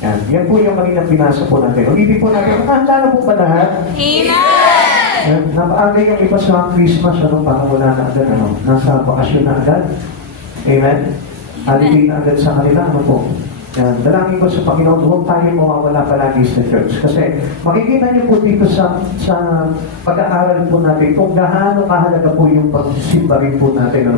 Yan po yung kanina pinasa po natin. Ulitin po natin, nakahanda na po ba lahat? Amen! Napaagay yung iba sa Christmas, parang wala na agad, nasa bakasyon na agad. Amen? Holiday na agad sa kanila, po? Dalangin ko sa Panginoon, huwag tayo mawawala palagi sa church. Kasi makikita niyo po dito sa pag-aaral po natin kung gaano kahalaga po yung pagsisimba rin po natin,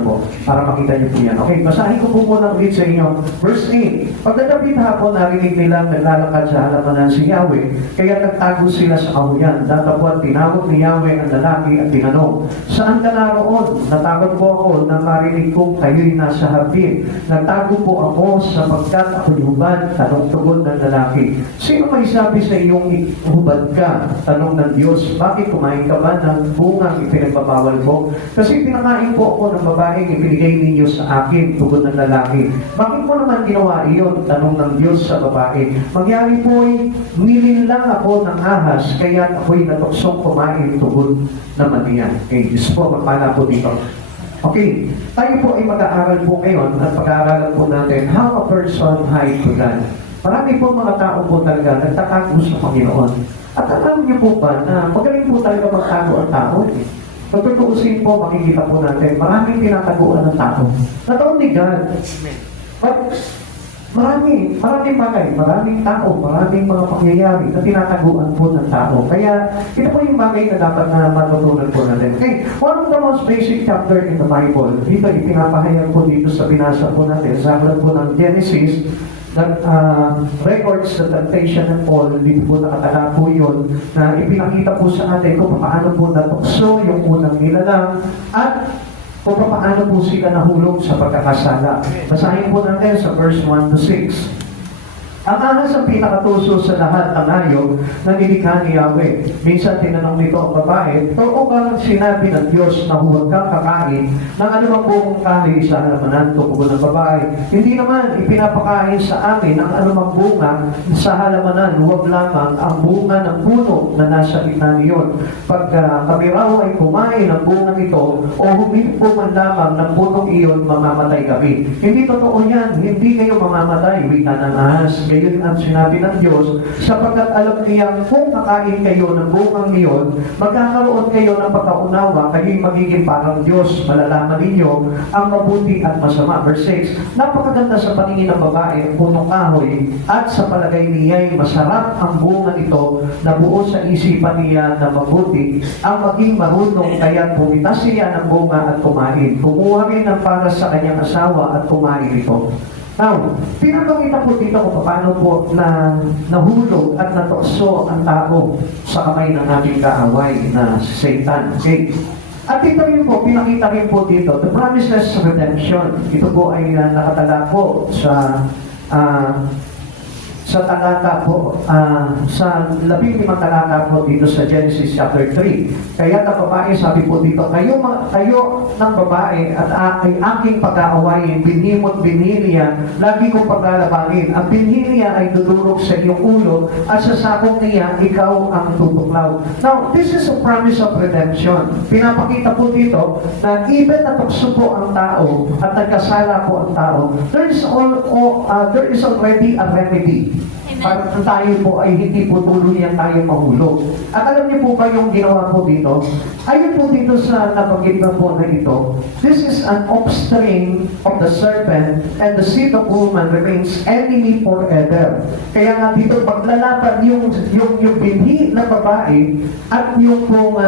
para makita niyo po yan. Okay, basahin ko po muna ulit sa inyo. Verse 8, pagkatapit hapon, narinig nila naglalakad sa halamanan si Yahweh, kaya nagtago sila sa kahuyan. Datapwat, tinawag ni Yahweh ang lalaki at tinanong, saan ka naroon? Natakot po ako na marinig kong kayo'y nasa hardin. Nagtago po ako sapagkat ako hubad, tanong tugon ng lalaki. Sino may sabi sa iyong hubad ka? Tanong ng Diyos, bakit kumain ka ba ng bungang ipinagbabawal ko? Kasi pinakain po ako ng babaeng ibinigay ninyo sa akin, tugon ng lalaki. Bakit mo naman ginawa iyon? Tanong ng Diyos sa babae. Mangyari po'y nilinlang ako ng ahas, kaya ako'y natuksong kumain, tugon naman niya. Okay, Diyos po, magpala po dito. Okay, tayo po ay mag-aaral po ngayon at pag-aaralan po natin how a person hide to God. Marami po mga tao po talaga nagtatago sa Panginoon. At alam niyo po ba na magaling po talaga magtago ang tao? Pagtutuusin po, makikita po natin, maraming tinataguan ng tao. Not only God, but maraming bagay, maraming tao, maraming mga pangyayari na tinataguan po ng tao. Kaya, ito po yung bagay na dapat na matutunan po natin. Okay, one of the most basic chapter in the Bible, dito ipinapahayag po dito sa binasa po natin, sa aklat po ng Genesis, that records the temptation and all, dito po nakatala po yun, na ipinakita po sa atin kung paano po natukso yung unang nilalang, at kung paano po sila nahulog sa pagkakasala. Basahin po natin sa verse 1 to 6. Ang ahas ang pinakatuso sa lahat ng hayop na nilikha ni Yahweh. Minsan tinanong nito ang babae, totoo bang sinabi ng Diyos na huwag kang kakain ng anumang bungong kahoy sa halamanan? Tugon ng babae, hindi naman ipinapakain sa amin ang anumang bunga sa halamanan, huwag lamang ang bunga ng puno na nasa gitna niyon. Pag kami raw ay kumain ng bunga nito o humipo man lamang ng punong iyon, mamamatay kami. Hindi totoo yan, hindi kayo mamamatay, wika ng ahas. Gayon ang sinabi ng Diyos, sapagkat alam niya kung kakain kayo ng bungang iyon, magkakaroon kayo ng pagkaunawa, kayo'y magiging parang Diyos. Malalaman ninyo ang mabuti at masama. Verse 6, napakaganda sa paningin ng babae ang punong kahoy, at sa palagay niya'y masarap ang bunga nito na buo sa isipan niya na mabuti ang maging marunong, kaya pumitas siya ng bunga at kumain. Kumuha rin ng para sa kanyang asawa at kumain ito. Now, pinapakita po dito kung paano po na nahulog at natukso ang tao sa kamay ng ating kaaway na si Satan. Okay? At ito rin po, pinakita rin po dito, the promiseless redemption. Ito po ay nakatala po sa talata po, sa 15 talata po dito sa Genesis chapter 3. Kaya ang babae, sabi po dito, kayo ng babae at ay aking pag-aawayin, binimot biniliya, lagi kong paglalabangin. Ang biniliya ay dudurog sa iyong ulo at sa sakong niya, ikaw ang tutuklaw. Now, this is a promise of redemption. Pinapakita po dito na even na tukso po ang tao at nagkasala po ang tao, there is already a remedy. Para tayo po ay hindi po tuluyan tayo mahulog. At alam niyo po ba yung ginawa po dito? Ayun po dito sa nabanggit na po na ito, this is an offspring of the serpent, and the seed of woman remains enemy forever. Kaya nga dito paglalaban yung binhi na babae at yung pong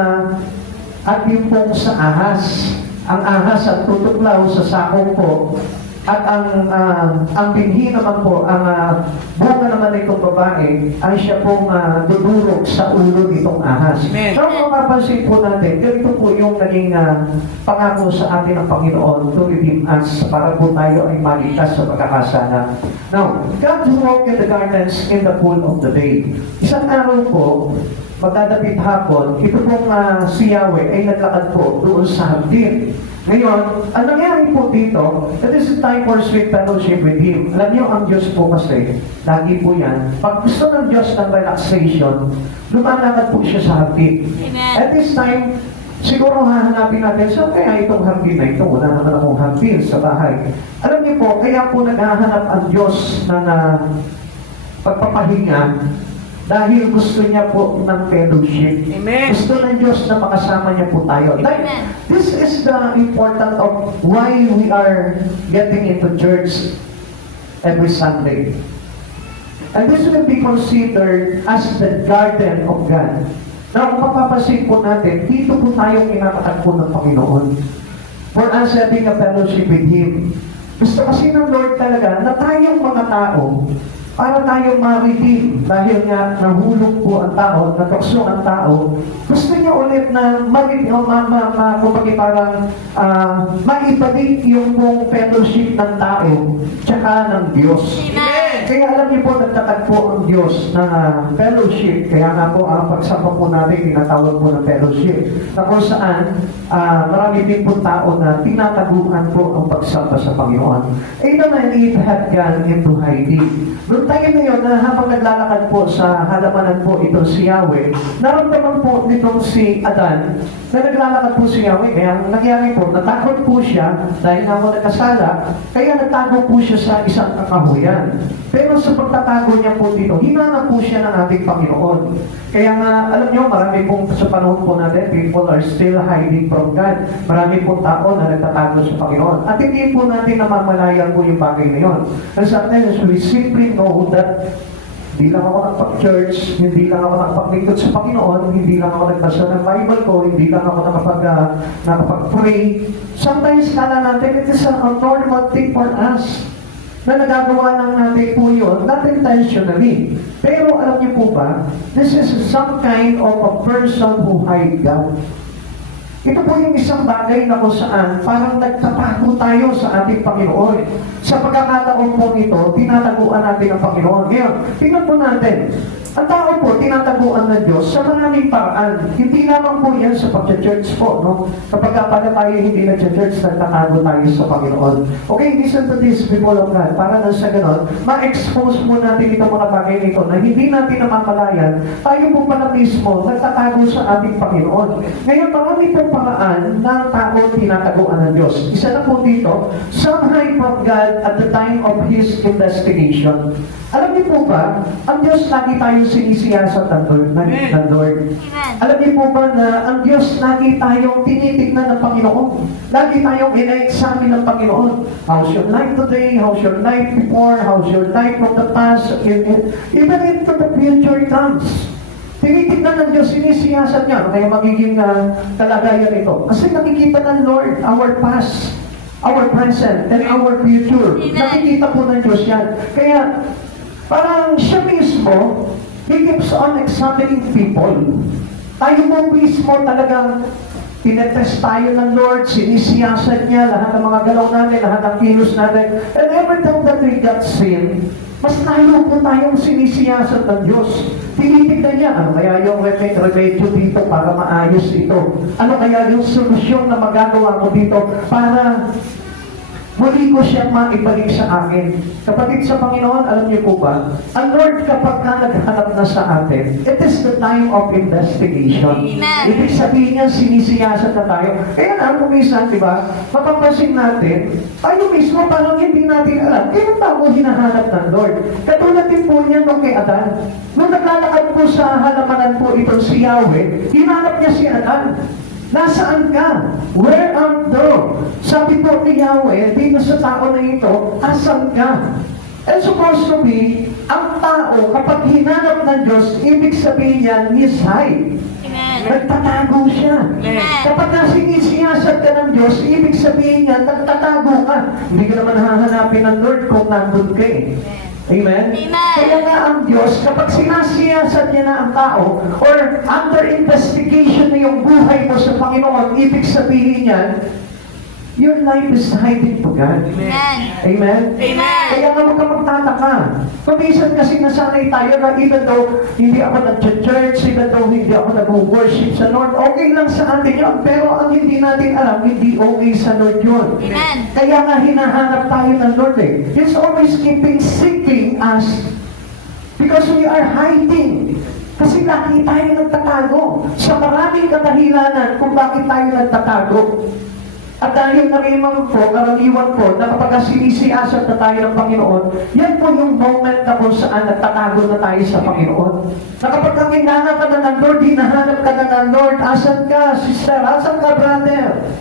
sa ahas. Ang ahas at tutuklaw sa sakong po. At ang binhi naman po, ang bunga naman nitong babae, ay siya pong dudurog sa ulo nitong ahas. Amen. So, mapapansin po natin, ganito po yung naging pangako sa atin ng Panginoon to redeem us para po tayo ay maligtas sa pagkakasala. Now, God walked in the gardens in the cool of the day. Isang araw po, magdadapit hapon, ito pong si Yahweh ay naglakad po doon sa hardin. Ngayon, ang nangyari po dito, that is a time for sweet fellowship with Him. Alam niyo, ang Diyos po kasi, lagi po yan, pag gusto ng Diyos ng relaxation, lumalakad po siya sa hardin. At this time, siguro hahanapin natin, so kaya itong hardin na ito, wala naman akong hardin sa bahay. Alam niyo po, kaya po naghahanap ang Diyos ng pagpapahinga, dahil gusto niya po ng fellowship. Amen. Gusto ng Diyos na makasama niya po tayo. Like, Amen. this is the important of why we are getting into church every Sunday. And this will be considered as the garden of God. Now, kung mapapansin po natin, dito po tayo kinakatakbo ng Panginoon. For us having a fellowship with Him. Gusto kasi ng Lord talaga na tayong mga tao, para tayong ma-redeem. Dahil nga nahulog po ang tao, natukso ang tao, gusto niya ulit na kumbaga parang maibalik yung pong fellowship ng tao tsaka ng Diyos. Amen. Kaya alam niyo po, nagtatagpo ang Diyos ng fellowship. Kaya nga po, ang pagsamba po natin, tinatawag po ng fellowship. Na kung saan, marami din po tao na tinataguan po ang pagsamba sa Panginoon. Even when it had gone into hiding. Doon tayo ngayon na habang naglalakad po sa halamanan po itong si Yahweh, naramdaman po nitong si Adan na naglalakad po si Yahweh. Kaya ang nangyari po, natakot po siya dahil nga mo nagkasala, kaya nagtago po siya sa isang kakahuyan. Pero sa pagtatago niya po dito, hinanap po siya ng ating Panginoon. Kaya nga, alam niyo, marami pong sa panahon po natin, people are still hiding from God. Marami pong tao na nagtatago sa Panginoon. At hindi po natin namamalayan po yung bagay na yun. And sometimes we simply know that hindi lang ako nagpag-church, hindi lang ako nakapag-lingkod sa Panginoon, hindi lang ako nagbasa ng Bible ko, hindi lang ako nakapag-pray. Sometimes kala natin, it is a normal thing for us na nagagawa lang natin po yun, not intentionally. Pero alam niyo po ba, this is some kind of a person who hide God. Ito po yung isang bagay na kung saan parang nagtatago tayo sa ating Panginoon. Sa pagkakataon po ito, tinataguan natin ang Panginoon. Ngayon, tingnan po natin, ang tao po, tinataguan ng Diyos sa maraming paraan. Hindi lamang po yan sa pag-church po, no? Kapag pala tayo hindi nag-church, nagtatago tayo sa Panginoon. Okay, listen to this, people of God. Para na sa ganon, ma-expose mo natin ito mga bagay nito na hindi natin namamalayan, tayo po pala mismo nagtatago sa ating Panginoon. Ngayon, marami po paraan na tao tinataguan ng Diyos. Isa na po dito, some hide from God at the time of His investigation. Alam niyo po ba, ang Diyos lagi tayong sinisiyasat ng Lord. Amen. Alam niyo po ba na ang Diyos lagi tayong tinitignan ng Panginoon? Lagi tayong ina-examine ng Panginoon. How's your life today? How's your life before? How's your life from the past? Even into the future comes. Tinitignan ng Diyos, sinisiyasat niya. Kaya magiging kalagayan ito. Kasi nakikita ng Lord our past, our present, and our future. Amen. Nakikita po ng Diyos yan. Kaya, parang siya mismo, He keeps on examining people. Tayo mo mismo talagang tinetest tayo ng Lord, sinisiyasat niya lahat ng mga galaw natin, lahat ng kilos natin. And every time that we got sin, mas lalo po tayong sinisiyasat ng Diyos. Tinitignan niya, ano kaya yung remedyo dito para maayos ito? Ano kaya yung solusyon na magagawa ko dito para muli ko siya maibalik sa akin. Kapatid sa Panginoon, alam niyo po ba, ang Lord kapag naghanap na sa atin, it is the time of investigation. Amen. Ibig sabihin niya, sinisiyasat na tayo. Kaya na, kung minsan, di ba, mapapansin natin, tayo mismo parang hindi natin alam, kailan ba ako hinahanap ng Lord? Katulad din po niya nung kay Adan. Nung naglalakad po sa halamanan po itong si Yahweh, hinanap niya si Adan. Nasaan ka? Where art thou? Sabi po ni Yahweh, dito sa tao na ito, asan ka? And supposed to be, ang tao, kapag hinanap ng Diyos, ibig sabihin niya, he's high. Amen. Nagtatago siya. Amen. Kapag sinisiyasat ka ng Diyos, ibig sabihin niya, nagtatago ka. Hindi ka naman hahanapin ng Lord kung nandun ka eh. Amen? Amen. Kaya nga ang Diyos, kapag sinasiyasat niya na ang tao, or under investigation na yung buhay mo sa Panginoon, ibig sabihin niya, your life is hiding to God. Amen. Amen? Amen. Kaya nga huwag ka magtataka. Kung minsan kasi nasanay tayo na even though hindi ako nag-church, even though hindi ako nag-worship sa Lord, okay lang sa atin yun. Pero ang hindi natin alam, hindi okay sa Lord yun. Amen. Kaya nga hinahanap tayo ng Lord eh. He's always keeping seeking us because we are hiding. Kasi lagi tayo nagtatago sa maraming kadahilanan kung bakit tayo nagtatago. At dahil naman po, karaniwan po, na kapag sinisiyasat na tayo ng Panginoon, yan po yung moment na kung saan nagtatago na tayo sa Panginoon. Na kapag kang hinahanap ka na ng Lord, hinahanap ka na ng Lord, asan ka, sister, asan ka, brother?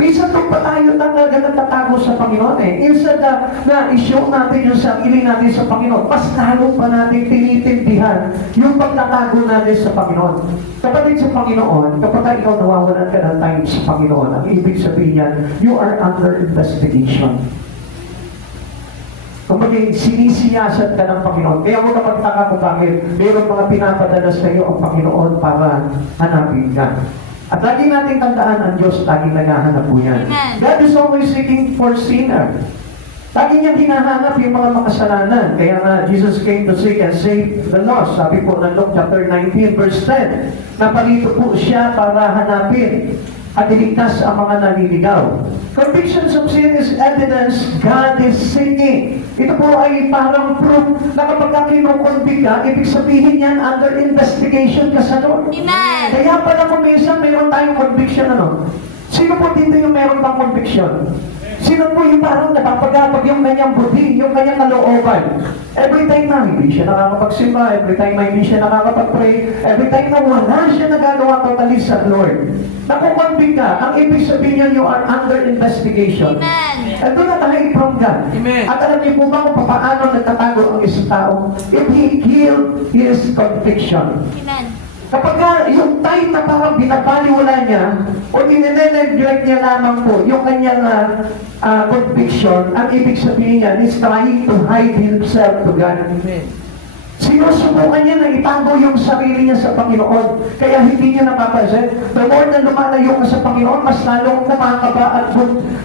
Minsan po pa tayo talaga nagtatago sa Panginoon eh. Instead na i-show natin yung sarili natin sa Panginoon, mas lalo pa natin tinitindihan yung pagtatago natin sa Panginoon. Kapatid sa Panginoon, kapag ikaw nawawalan ka ng time sa Panginoon, ang ibig sabihin yan, you are under investigation. Kumbaga, sinisiyasat ka ng Panginoon. Kaya mo kapag taka kung bakit, mayroon mga pinapadala sa iyo ang Panginoon para hanapin ka. At lagi natin tandaan, ang Diyos lagi naghahanap po yan. Amen. God is always seeking for sinner. Lagi niyang hinahanap yung mga makasalanan. Kaya nga, Jesus came to seek and save the lost. Sabi po ng Luke chapter 19, verse 10, naparito po siya para hanapin at iligtas ang mga naliligaw. Convictions of sin is evidence God is seeking. Ito po ay parang proof na kapag kinukonvict ka, ibig sabihin yan under investigation ka sa Lord. Amen. Kaya pala kung minsan mayroon tayong conviction, ano? Sino po dito yung meron bang conviction? Sino po yung parang napapagapag yung kanyang buti, yung kanyang kalooban? Every time na hindi siya nakakapagsimba, every time na hindi siya nakakapag-pray, every time na wala siya nagagawa totally sa Lord. Nakukonvict ka, ang ibig sabihin yun, you are under investigation. Amen. At doon na tayo from God. Amen. At alam niyo po ba kung paano nagtatago ang isang tao? If he killed his conviction. Amen. Kapag yung time na parang binabaliwala niya o nine-neglect niya lamang po yung kanyang conviction, ang ibig sabihin niya is trying to hide himself to God. Amen. Sinusubukan niya na itago yung sarili niya sa Panginoon. Kaya hindi niya napapansin. The more na lumalayo ka sa Panginoon, mas lalong kumakaba at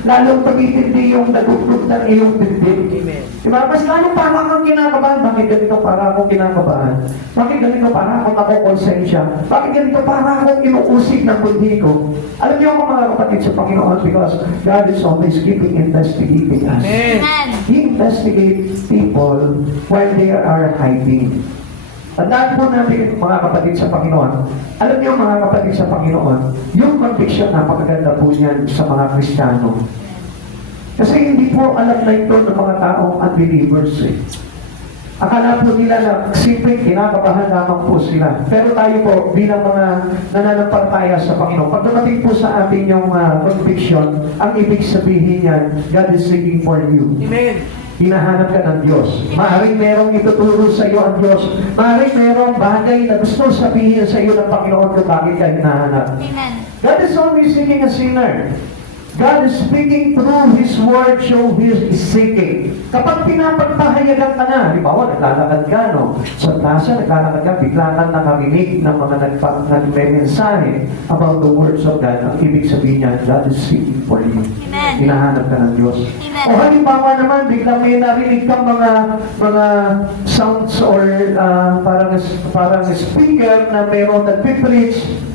lalong tumitindi yung nagugrug ng iyong dibdib. Amen. Diba? Mas lalong parang kang kinakabahan. Bakit ganito para akong kinakabahan? Bakit ganito para akong nakukonsensya? Bakit ganito para akong inuusig ng bundi ko? Alam niyo mga kapatid sa Panginoon, because God is always keeping investigating us. Amen. Amen. He investigates people while they are hiding. Tandaan po natin mga kapatid sa Panginoon. Alam niyo mga kapatid sa Panginoon, yung conviction napakaganda po niyan sa mga Kristiyano. Kasi hindi po alam na ito ng mga taong unbelievers eh. Akala po nila na simple kinakabahan lamang po sila. Pero tayo po bilang mga nananampalataya sa Panginoon, pag dumating po sa atin yung conviction, ang ibig sabihin niyan, God is seeking for you. Amen. Hinahanap ka ng Diyos. Maaaring merong ituturo sa iyo ang Diyos. Maaaring merong bagay na gusto sabihin sa iyo ng Panginoon kung bakit ka hinahanap. Amen. God is always seeking a sinner. God is speaking through His Word, show He is seeking. Kapag pinapagpahayagan ka na, halimbawa, naglalakad ka, no? Sa plaza, naglalakad ka, bigla kang nakarinig ng mga nagme-mensahe about the words of God. Ang ibig sabihin niya, God is seeking for you. Amen. Hinahanap ka ng Diyos. Amen. O halimbawa naman, biglang may narinig kang mga sounds or parang speaker na mayroong nagpipreach.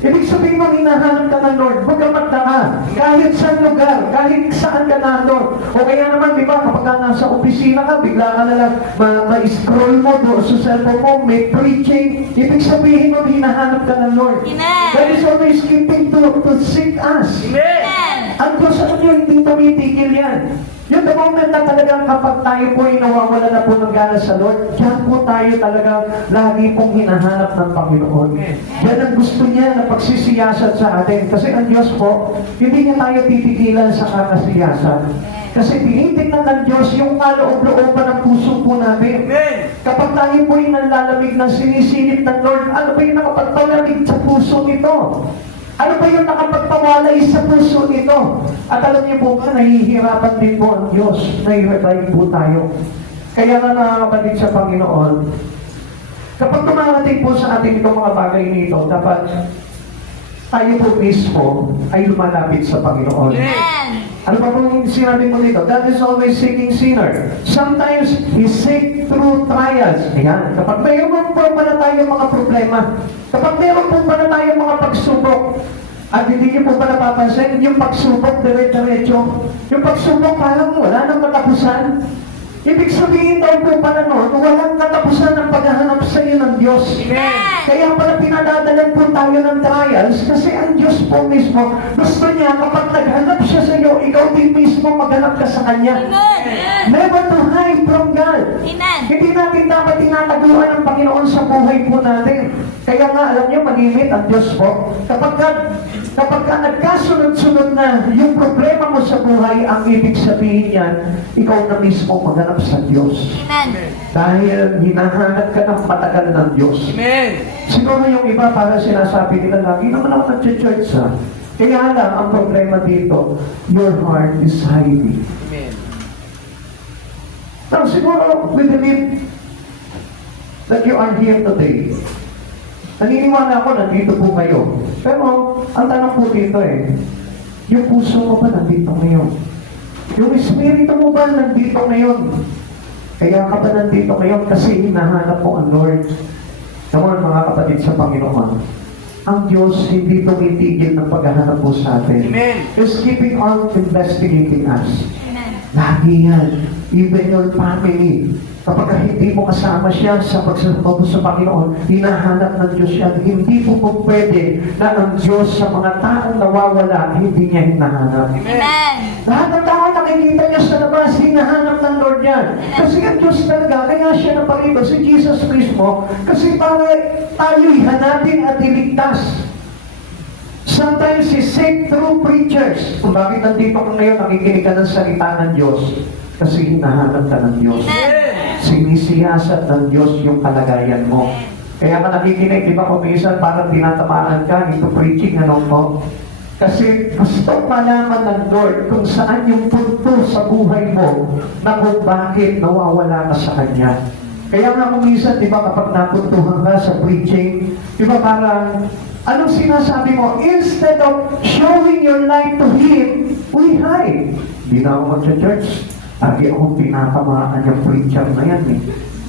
Ibig sabihin mo, hinahanap ka ng Lord, magamat na ka. Kahit saan lugar, kahit saan ka nandun. O kaya naman, di ba, kapag ka nasa opisina ka, bigla ka na lang ma-scroll mo doon sa cellphone mo, may preaching. Ibig sabihin mo, hinahanap ka ng Lord. Amen. God is always keeping to seek us. Amen. Amen. Ang Diyos sa inyo, hindi tumitigil yan. Yung the moment na talagang kapag tayo po ay nawawala na po ng gana sa Lord, yan po tayo talagang lagi pong hinahanap ng Panginoon. Yan ang gusto niya na pagsisiyasat sa atin. Kasi ang Diyos po, hindi niya tayo titigilan sa kakasiyasat. Kasi tinitingnan ng Diyos yung kaloob-looban ng puso po natin. Amen. Kapag tayo po ay nanlalamig ng sinisilip ng Lord, ano ba yung nakapagpalamig sa puso nito? Ano ba yung nakapagpawalay sa puso nito? At alam niyo po ba, nahihirapan din po ang Diyos. Nahihirapan po tayo. Kaya nga mga kapatid sa Panginoon, kapag tumarating po sa ating itong mga bagay nito, dapat tayo po mismo ay lumalapit sa Panginoon. Amen. Ano pa pong sinabi mo dito? God is always seeking sinner. Sometimes, He seek through trials. Ayan. Kapag mayroon po pala tayong mga problema, kapag mayroon po pala tayong mga pagsubok, at hindi niyo po pala papansin, yung pagsubok dire-diretso, yung pagsubok parang wala nang katapusan. Ibig sabihin daw po pala noon, walang katapusan ng paghahanap sa iyo ng Diyos. Amen. Kaya pala pinadadalan po tayo ng trials kasi ang Diyos mismo, gusto niya kapag naghanap siya sa iyo, ikaw din mismo maghanap ka sa Kanya. Amen. Never to hide from God. Amen. Hindi natin dapat tinataguan ng Panginoon sa buhay po natin. Kaya nga, alam niyo, malimit ang Diyos po. Kapag ka nagkasunod-sunod na yung problema mo sa buhay, ang ibig sabihin yan, ikaw na mismo maghanap sa Diyos. Amen. Dahil hinahanap ka ng matagal ng Diyos. Amen. Siguro yung iba para sinasabi nila, lagi naman ako nag-church ha. Kaya lang, ang problema dito, your heart is hiding. Amen. Now, siguro, we believe that you are here today. Naniniwala ako, nandito po kayo. Pero, ang tanong po dito yung puso mo ba nandito ngayon? Yung espiritu mo ba nandito ngayon? Kaya ka ba nandito ngayon kasi hinahanap mo ang Lord? Naman mga kapatid sa Panginoon, ang Diyos hindi tumitigil ng paghahanap po sa atin. Amen. He's keeping on investigating us. Amen. Lagi yan. Even your family. Kapag hindi mo kasama siya sa pagsasama sa Panginoon, hinahanap ng Diyos yan. Hindi po pwede na ang Diyos sa mga taong nawawala, hindi niya hinahanap. Amen. Lahat ng tao nakikita niya sa labas, hinahanap ng Lord yan. Kasi ang Diyos talaga, kaya siya napalito, si Jesus mismo, kasi para tayo'y hanapin at iligtas. Sometimes He sent through preachers. Kung bakit nandito ka ngayon, nakikinig ka ng salita ng Diyos. Kasi hinahanap ka ng Diyos. Sinisiyasat ng Diyos yung kalagayan mo. Kaya ka nakikinig, di ba kung minsan parang tinatamaan ka into preaching, ano mo? Kasi gusto malaman ng Lord kung saan yung punto sa buhay mo na kung bakit nawawala ka sa Kanya. Kaya nga kung minsan, di ba kapag napuntuhan ka sa preaching, di ba parang, anong sinasabi mo? Instead of showing your light to Him, we hide. Di na ako mag-church. Lagi akong pinatamaan yung preacher na yan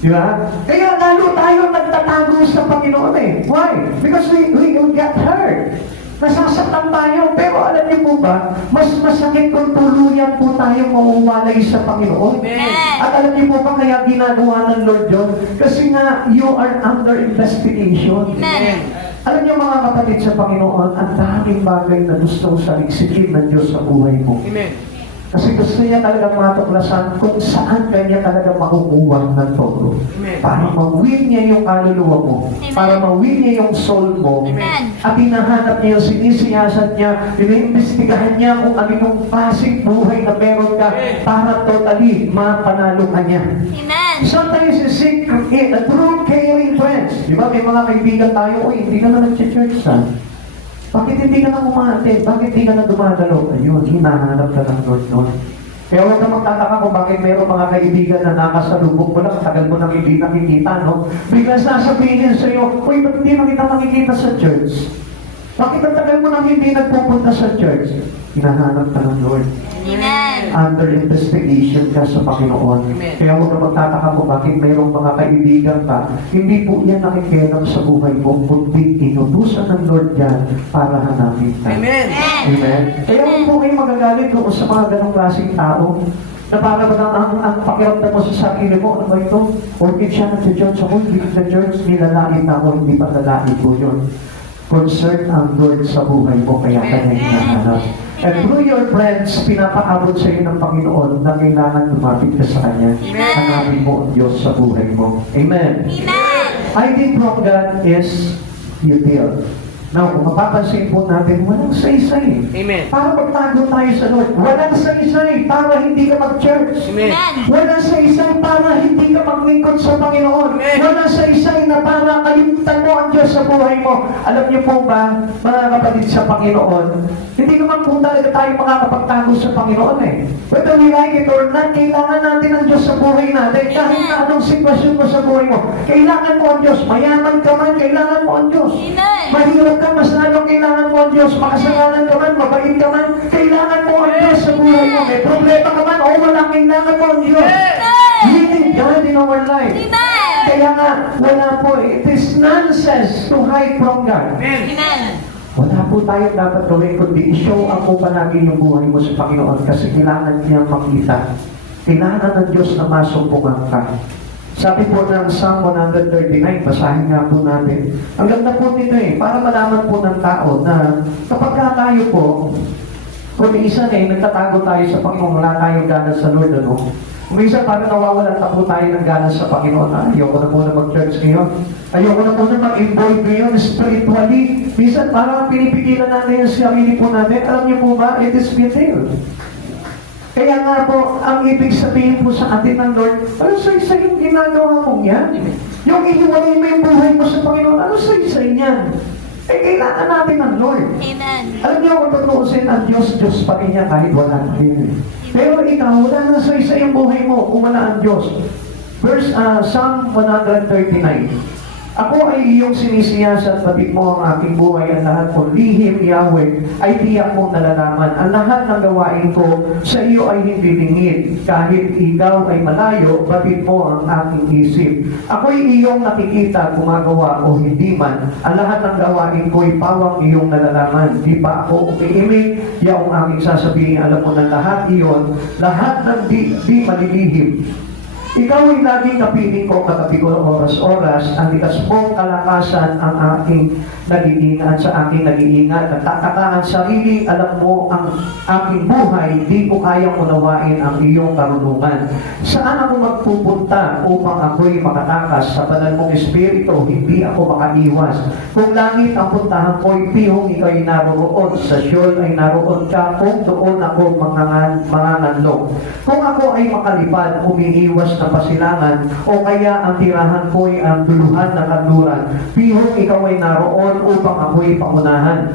Di ba? Kaya lalo tayo nagtatago sa Panginoon Why? Because we get hurt. Nasasaktan tayo. Pero alam niyo po ba, mas masakit kung tuluyan po tayo mauwalay sa Panginoon. Amen. At alam niyo po ba kaya ginagawa ng Lord yun? Kasi nga, you are under investigation. Amen. Alam niyo mga kapatid sa Panginoon, ang daming bagay na gusto saliksikin ng Diyos sa buhay mo. Amen. Kasi gusto niya talagang matuklasan kung saan kanya talaga makukuha ng todo. Amen. Para ma-win niya yung kaluluwa mo. Amen. Para ma-win niya yung soul mo. Amen. At hinahanap niya yung sinisiyasat niya, iniimbestigahan niya kung ano yung klaseng buhay na meron ka para totally mapanalo ka niya. Amen. Sometimes you seek a true caring friends. Di ba may mga kaibigan tayo, uy, hindi ka na nag-church Bakit hindi ka na umaattend? Bakit hindi ka na dumadalo? Ayun, hinahanap ka ng Lord noon. Kaya huwag ka magtataka kung bakit mayroong mga kaibigan na nakasalubong mo na, katagal mo nang hindi nakikita, no? Bigla sasabihin sa iyo, uy, ba't hindi na kita nakikita sa church? Bakit ang tagal mo nang hindi nagpupunta sa church? Hinahanap ka ng Lord. Amen. Under investigation ka sa Panginoon. Amen. Kaya huwag ka magtataka kung bakit mayroong mga kaibigan ka. Hindi po yan nakikialam sa buhay mo, kundi inutusan ng Lord yan para hanapin ka. Amen. Amen. Kaya huwag po kayo magagalit kung sa mga ganong klaseng tao na para ba ang pakiramdam mo sa sarili mo, ano ba ito? Orchid siya nag-church ako, hindi sa church, nilalait na ako, hindi pa lalait po yun. Concern ang Lord sa buhay mo, kaya kanya hinahanap. And through your friends, pinapaabot sa iyo ng Panginoon na kailangan lumapit ka sa Kanya. Hanapin mo ang Diyos sa buhay mo. Amen. Amen. Hiding from God is futile. Now, kung mapapansin po natin, walang saysay. Amen. Para magtago tayo sa Lord. Walang saysay para hindi ka mag-church. Amen. Walang saysay para hindi ka maglingkod sa Panginoon. Amen. Walang saysay na para kalimutan mo ang Diyos sa buhay mo. Alam niyo po ba, mga kapatid sa Panginoon, hindi naman po talaga tayo makakapagtago sa Panginoon Whether we like it or not, kailangan natin ang Diyos sa buhay natin. Kahit na anong sitwasyon mo sa buhay mo, kailangan mo ang Diyos. Mayaman ka man, kailangan mo ang Diyos. Amen. Mahirap ka, mas lalo kailangan mo ang Diyos. Makasalanan ka man, mabait ka man, kailangan mo ang Diyos sa buhay mo. May problema ka man, o wala, kailangan mo ang Diyos. We need God in our life. Amen. Kaya nga, wala po, it is nonsense to hide from God. Amen. Amen. Wala po tayo dapat gawin, kundi i-show up mo palagi yung buhay mo sa Panginoon kasi kailangan niyang makita. Kailangan ng Diyos na masumpungan ka. Sabi po ng Psalm 139, basahin nga po natin. Ang ganda po nito para malaman po ng tao na kapag ka tayo po, kung minsan nagtatago tayo sa Panginoon, wala tayong gana sa Lord, ano? Minsan parang nawawalan na po tayo ng gana sa Panginoon. Ayoko na muna mag-church ngayon. Ayoko na muna mag-involve ngayon spiritually. Minsan parang pinipigilan natin yung sarili po natin. Alam niyo po ba, it is bitter. Kaya nga po, ang ibig sabihin po sa atin ng Lord, ano sa isa yung ginagawa mong yan? Yung ihiwalay mo yung buhay mo sa Panginoon, ano sa isa yan? Kailangan natin ng Lord. Amen. Alam niyo kung tutuusin, ang Diyos pa rin niya kahit wala na rin. Pero ikaw, wala na sa isa yung buhay mo kung wala ang Diyos. Psalm 139. Ako ay iyong sinisiyasat, batid mo ang aking buhay, ang lahat kong lihim, Yahweh, ay tiyak mong nalalaman. Ang lahat ng gawain ko sa iyo ay hindi lingid. Kahit ikaw ay malayo, batid mo ang aking isip. Ako'y iyong nakikita, gumagawa o hindi man. Ang lahat ng gawain ko ay pawang iyong nalalaman. Di pa ako umiimig, yaong aking sasabihin, alam mo na lahat iyon, lahat ng di malilihim. Ikaw ay laging kapiling ko, katabi ko oras-oras, ang likas mong kalakasan ang aking nag-iingat sa aking nag-iingat. Nagtataka ang sarili, alam mo ang aking buhay, di ko kayang unawain ang iyong karunungan. Saan ako magpupunta upang ako'y makatakas sa banal mong espiritu, hindi ako makaliwas. Kung langit ang puntahan ko'y pihong ikaw'y naroon, sa Sheol ay naroon ka, kung doon ako manganganlog. Kung ako ay makalipad, umiiwas na pasilangan, o kaya ang tirahan ko'y ang tuluhan ng kanluran. Pihong ikaw ay naroon upang ako'y pangunahan.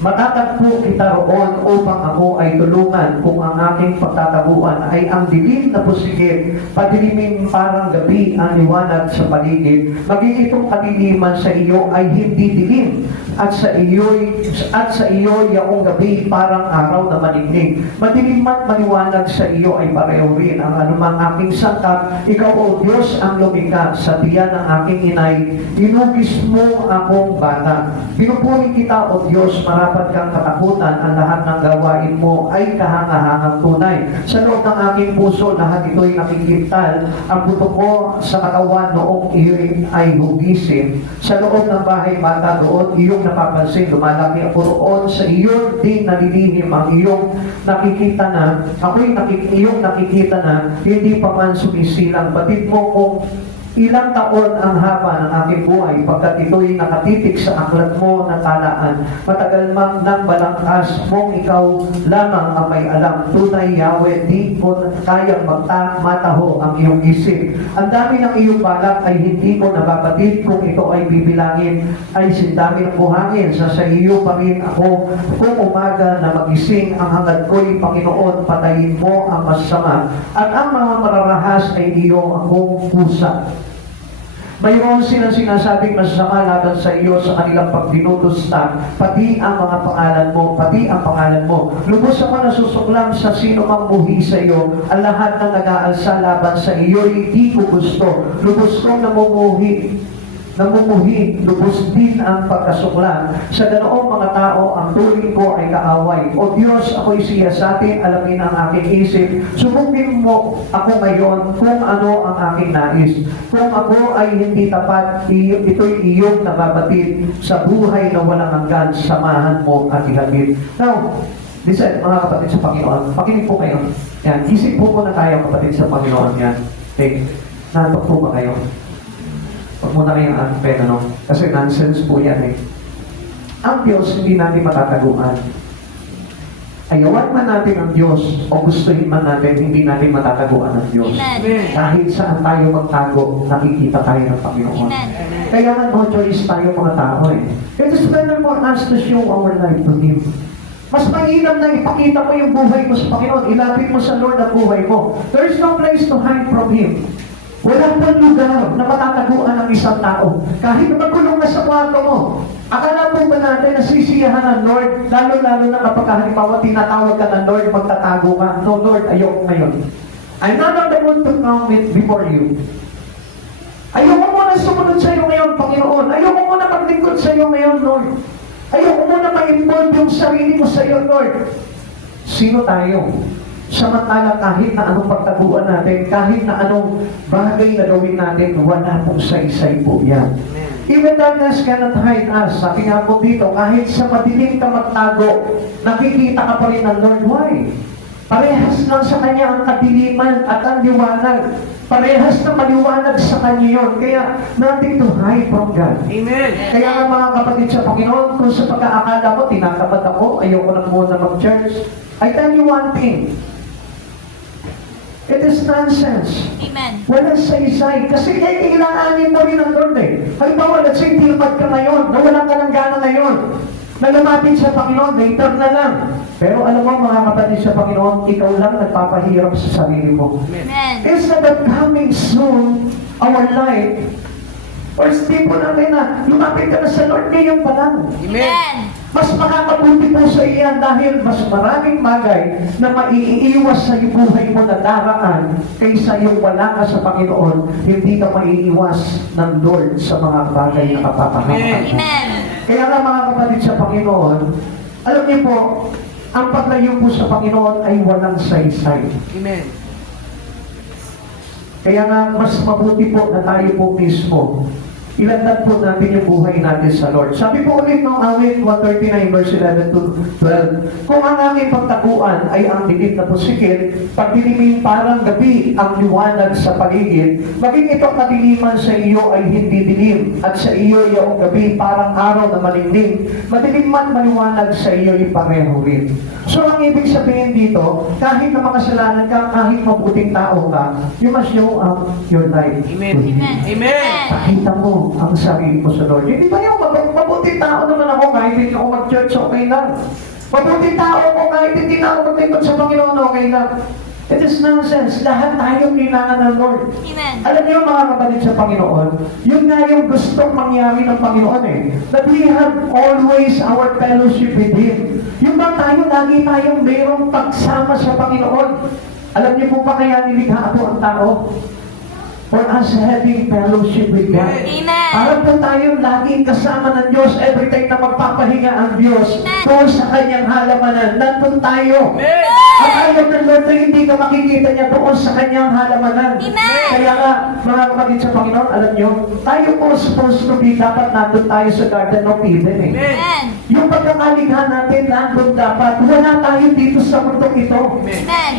Matatagpo kita roon upang ako ay tulungan kung ang aking pagtatabuan ay ang dilim na pusigit, padilimin parang gabi ang liwanag sa paligid. Maging itong kadiliman sa iyo ay hindi dilim, at sa iyo yaong gabi parang araw na malignig. Madilim at maliwanag sa iyo ay pareho rin. Ang anumang aking sangkap, ikaw o Diyos ang lumikha. Sa tiyan ng aking inay, inugis mo akong bata. Pinupuri kita o Diyos, marapat kang katakutan, ang lahat ng gawain mo ay kahangahangang tunay. Sa loob ng aking puso, lahat ito'y nakikintal. Ang buto ko sa katawan noong iyon ay hugisin. Sa loob ng bahay bata doon, iyong napapansin, lumalaki ako roon. Sa iyon di nalilihim ang iyong nakikita na, iyong nakikita na, hindi pa man sumisilang. Batid mo kung ilang taon ang haba ng aking buhay pagkat ito'y nakatitik sa aklat mo na talaan. Matagal mang nang balangkas mong ikaw lamang ang may alam. Tunay, Yahweh, di ko kayang mataho ang iyong isip. Ang dami ng iyong balak ay hindi ko nababatid. Kung ito ay bibilangin, ay sindami ng buhangin. Sa iyo pa rin ako kung umaga na magising. Ang hangad ko'y, Panginoon, patayin mo ang masama. At ang mga mararahas ay iyong akong pusa. Mayroon silang sinasabing masama laban sa iyo sa kanilang pagdinudusta, pati ang mga pangalan mo, pati ang pangalan mo. Lubos ako nasusuklam sa sino mang buhi sa iyo. Ang lahat ng nag-aalsa laban sa iyo, hindi ko gusto. Lubos kong namumuhi, lubos din ang pagkasuklan. Sa ganoong mga tao, ang turing ko ay kaaway. O Diyos, ako'y siyasatin, alamin ang aking isip. Subukin mo ako ngayon kung ano ang aking nais. Kung ako ay hindi tapat, ito'y iyong nababatid sa buhay na walang hanggan, samahan mo at ihatid. Now, listen, mga kapatid sa Panginoon, pakinig po kayo. Yan, isip po muna tayo kapatid sa Panginoon yan. Okay, nantok po ba kayo? Huwag muna kayong unfed, ano? Kasi nonsense po yan Ang Diyos hindi natin matataguan. Ayawan man natin ang Diyos o gustuhin man natin, hindi natin matataguan ang Diyos. Amen. Kahit saan tayo magtago, nakikita tayo ng Panginoon. Amen. Kaya nga no choice tayo mga tao It is better for us to show our life to Him. Mas mainam na ipakita mo yung buhay mo sa Panginoon. Ilapit mo sa Lord ang buhay mo. There is no place to hide from Him. Walang pang lugar na matataguan ng isang tao. Kahit magkulong na sa kwarto mo. Akala po ba natin nasisiyahan ng Lord, lalo-lalo na kapag halimbawa tinatawag ka ng Lord, magtatago ka. No, Lord, ayoko ngayon. I'm not on the mood to come before you. Ayoko muna sumunod sa iyo ngayon, Panginoon. Ayoko muna paglingkod sa iyo ngayon, Lord. Ayoko muna ma-involve yung sarili ko sa iyo, Lord. Sino tayo? Samantala kahit na anong pagtaguan natin, kahit na anong bagay na gawin natin, wala pong saysay po yan. Even darkness cannot hide us. Sabi nga po dito, kahit sa madilim ka magtago, nakikita ka pa rin ng Lord. Why? Parehas lang sa Kanya ang kadiliman at ang liwanag. Parehas na maliwanag sa Kanya yun. Kaya nothing to hide from God. Amen. Kaya nga mga kapatid sa Panginoon, kung sa pag-aakala mo, tinatamad ako, ayoko na muna mag-church, I tell you one thing, it is nonsense. Amen. Walang saysay. Kasi kailanganin mo rin ang Lord eh. Halimbawa, let's say, tilmad ka ngayon, nawalan ka ng gana ngayon, na lumapit sa Panginoon, later na lang. Pero alam mo mga kapatid sa Panginoon, ikaw lang nagpapahirap sa sarili mo. Amen. Instead of coming soon, our life, or tipo natin na lumapit ka na sa Lord ngayon pa lang. Amen. Mas makakabuti po sa iyan dahil mas maraming bagay na maiiwas sa iyong buhay mo na daraan kaysa yung wala ka sa Panginoon, hindi ka maiiwas ng Lord sa mga bagay na kapapahamak. Amen. Kaya nga mga kapatid sa Panginoon, alam niyo po, ang paglayo po sa Panginoon ay walang saysay. Amen. Kaya nga mas mabuti po na tayo po mismo ilandan po natin yung buhay natin sa Lord. Sabi po ulit ng awit 139 verse 11 to 12, kung ang aming pagtaguan ay ang dilim na pusikit, pagdiliming parang gabi ang liwanag sa paligid, maging itong kadiliman sa iyo ay hindi dilim, at sa iyo yung gabi parang araw na malingling, madilim man maliwanag sa iyo ay pareho rin. So ang ibig sabihin dito, kahit na makasalanan ka, kahit mabuting tao ka, you must show up your life. Amen. Amen. Pakita mo ang sarili mo sa Lord. Hindi ba yung mabuting tao naman ako kahit hindi ako mag-church, okay lang. Mabuting tao ako kahit hindi na ako maglingkod sa Panginoon, okay lang. It is nonsense. Lahat tayo kailangan ng Lord. Amen. Alam niyo mga kapatid sa Panginoon, yun nga yung gustong mangyari ng Panginoon eh. That we have always our fellowship with Him. Yung ba tayo, lagi tayong mayroong pagsama sa Panginoon. Alam niyo po ba kaya nilikha po ang tao? For us having fellowship with God. Amen. Para po tayo laging kasama ng Diyos every time na magpapahinga ang Diyos doon sa kanyang halamanan. Nandun tayo. Amen. At ayaw ng Lord na hindi ka makikita niya doon sa kanyang halamanan. Amen. Kaya nga, mga kapatid sa Panginoon, alam niyo, tayo po supposed to be, dapat nandun tayo sa Garden of Eden eh. Amen. Yung pagkakalighan natin, nandun dapat. Wala tayo dito sa mundong ito. Amen.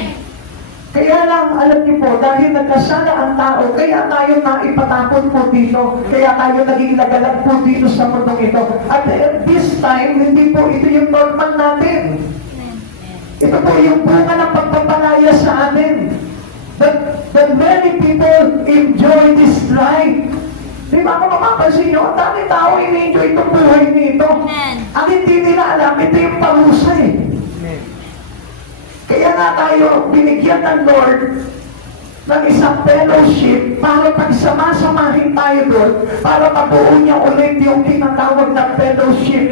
Kaya lang, alam niyo po, dahil nagkasala ang tao, kaya tayo naipatapon po dito, kaya tayo naging nagalag po dito sa mundong ito. At this time, hindi po ito yung normal natin. Ito po yung bunga ng pagpapalaya sa atin. That many people enjoy this life. Di ba kung mapapansin nyo, ang dami tao in-enjoy itong buhay nito. Amen. Ang hindi nila alam, ito yung parusa eh. Kaya nga tayo binigyan ng Lord ng isang fellowship para pagsama-samahin tayo doon para mabuo niya ulit yung tinatawag na fellowship.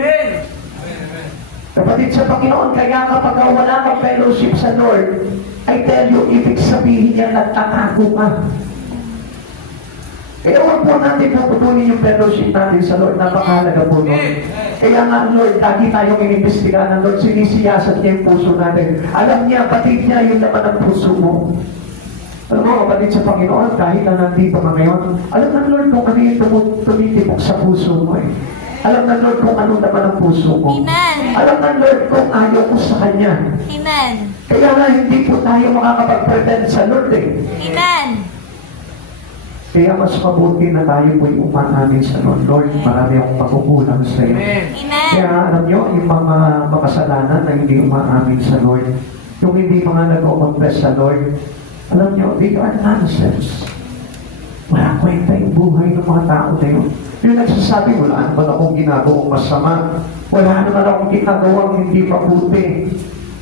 Kapatid sa Panginoon, kaya kapag wala kang fellowship sa Lord, I tell you, ibig sabihin niya nagtatago ka. Kaya huwag po natin puputunin yung fellowship natin sa Lord. Napakahalaga po nun. Kaya nga, Lord, lagi tayong inimbestigahan ng Lord. Sinisiyasat niya yung puso natin. Alam niya, batid niya yung laman ng puso mo. Alam mo, kapatid sa Panginoon, kahit na nandito ka ngayon, alam ng Lord kung ano yung tumitipok sa puso mo eh. Alam ng Lord kung ano naman ang puso mo. Amen. Alam ng Lord kung ayaw ko sa Kanya. Amen. Kaya nga, hindi po tayo makakapag-pretend sa Lord eh. Amen. Kaya mas mabuti na tayo po'y umaamin sa Lord. Lord, marami akong pagkukulang sa iyo. Amen. Amen. Kaya alam nyo, yung mga makasalanan na hindi umaamin sa Lord, yung hindi mga nag-confess sa Lord, alam nyo, they are nonsense. Wala kwenta yung buhay ng mga tao na yun. Yung nagsasabi, wala naman akong ginagawang masama. Wala naman akong ginagawang hindi mabuti.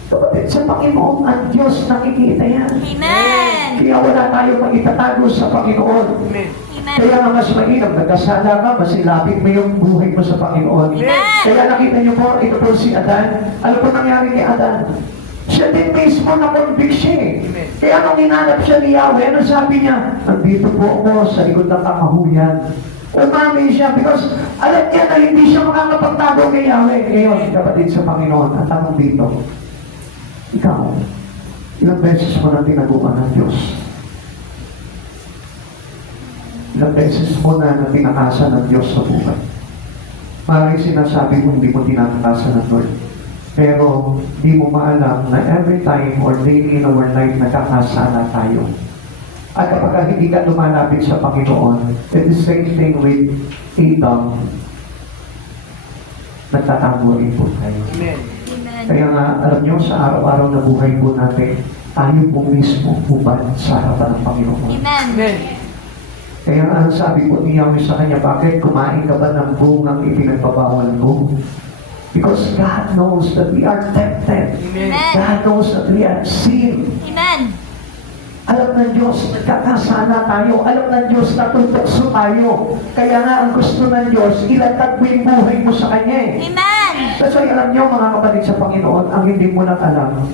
Kapatid, sa Panginoon, ang Diyos nakikita yan. Amen. Kaya wala tayong magitatago sa Panginoon. Amen. Amen. Kaya nga mas mainam, nagkasala ka, mas ilapit mo yung buhay mo sa Panginoon. Amen. Kaya nakita niyo po, ito po si Adan. Ano po nangyari kay Adan? Siya din mismo na convict siya eh. Amen. Kaya nung hinanap siya ni Yahweh, ano sabi niya? Nandito po ako sa likod ng kakahuyan. Umamin siya because alam niya na hindi siya makakapagtago kay Yahweh. Ngayon, kapatid sa Panginoon, ang tanong dito, ikaw, Ilang beses mo na tinaguan ng Diyos? Ilang beses mo na tinakasan ng Diyos sa buhay? Maraming sinasabi mo hindi mo tinatakasan ng Lord. Pero di mo maalam na every time or daily in our life nagkakasala tayo. At kapag hindi ka lumalapit sa Panginoon, it is same thing with Adam. Nagtatago rin po tayo. Amen. Amen. Kaya nga, alam nyo, sa araw-araw na buhay po natin, tayo po mismo hubad sa harapan ng Panginoon. Amen. Amen. Kaya nga, ang sabi po ni Yahweh sa kanya, bakit kumain ka ba ng bungang ipinagbabawal ko? Because God knows that we are tempted. Amen. God knows that we have sinned. Amen. Alam ng Diyos, nagkakasala tayo. Alam ng Diyos, natutokso tayo. Kaya nga, ang gusto ng Diyos, ilatag mo yung buhay mo sa Kanya eh. Amen. Kasi alam niyo, mga kapatid sa Panginoon, ang hindi mo lang alam,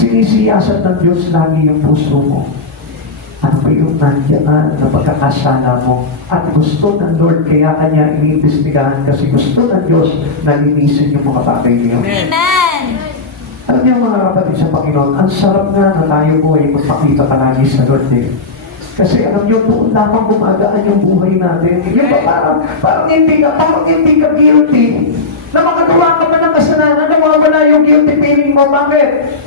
sinisiyasat ng Diyos lagi yung puso mo. Ano ba yung nandiyan na pagkakasala mo? At gusto ng Lord, kaya Kanya iniimbestigahan kasi gusto ng Diyos na linisin yung mga bagay niyo. Amen. Alam niyo mga kapatid sa Panginoon, ang sarap nga na tayo po ay magpakita palagi sa Lord eh. Kasi alam niyo, doon lamang gumagaan yung buhay natin. Yung ba parang hindi ka guilty. Na makagawa ka pa ng kasalanan, nawawala yung guilty feeling mo. Bakit?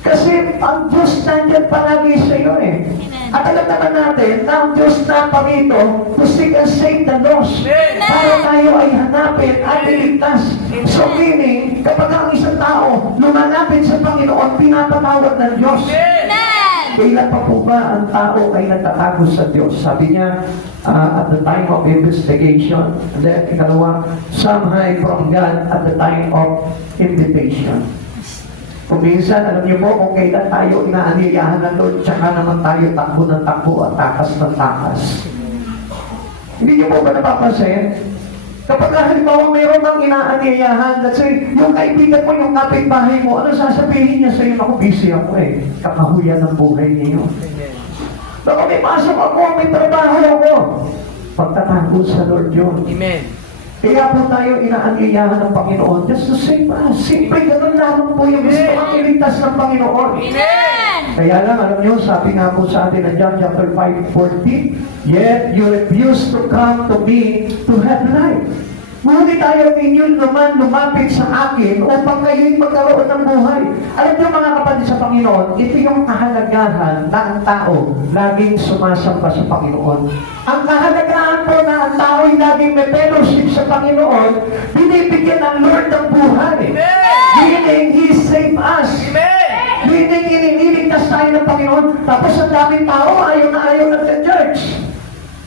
Kasi ang Diyos nandiyan palagi sa iyo eh. At alam naman natin na ang Diyos na parito to seek and save the lost. Para tayo ay hanapin at iligtas. So meaning, kapag ang isang tao lumalapit sa Panginoon, pinapatawag ng Diyos. Amen. Kailan pa po ba ang tao ay nagtatago sa Diyos? Sabi niya, at the time of investigation. And then, ikalawa, some hide from God at the time of invitation. Kung minsan, alam niyo po, kung kailan tayo inaaniyahan ng Lord, tsaka naman tayo takbo ng takbo at takas ng takas. Hindi niyo po ba napapansin? Kapag halimbawa mayroon kang inaaniyahan, let's say, yung kaibigan mo, yung kapitbahay mo, ano sasabihin niya sa'yo? Ako, busy ako eh. Kakahuyan ng buhay niyo. Baka may pasok ako, may trabaho ako. Pagtatago sa Lord yun. Amen. Kaya po tayo inaaniyahan ng Panginoon just to save us. Simple, ganun lamang po yung gusto kang iligtas ng Panginoon. Amen. Kaya lang, alam niyo, sabi nga po sa atin ng John chapter 5:14, yet you refuse to come to me to have life. Ngunit ayaw ninyo naman lumapit sa akin upang kayo'y magkaroon ng buhay. Alam niyo mga kapatid sa Panginoon, ito yung kahalagahan na ang tao laging sumasamba sa Panginoon. Ang kahalagahan po na ang tao'y laging may fellowship sa Panginoon, binibigyan ng Lord ng buhay. Meaning, He saved us. Meaning, iniligtas tayo ng Panginoon. Tapos ang daming tao ayaw na ayaw nag-church.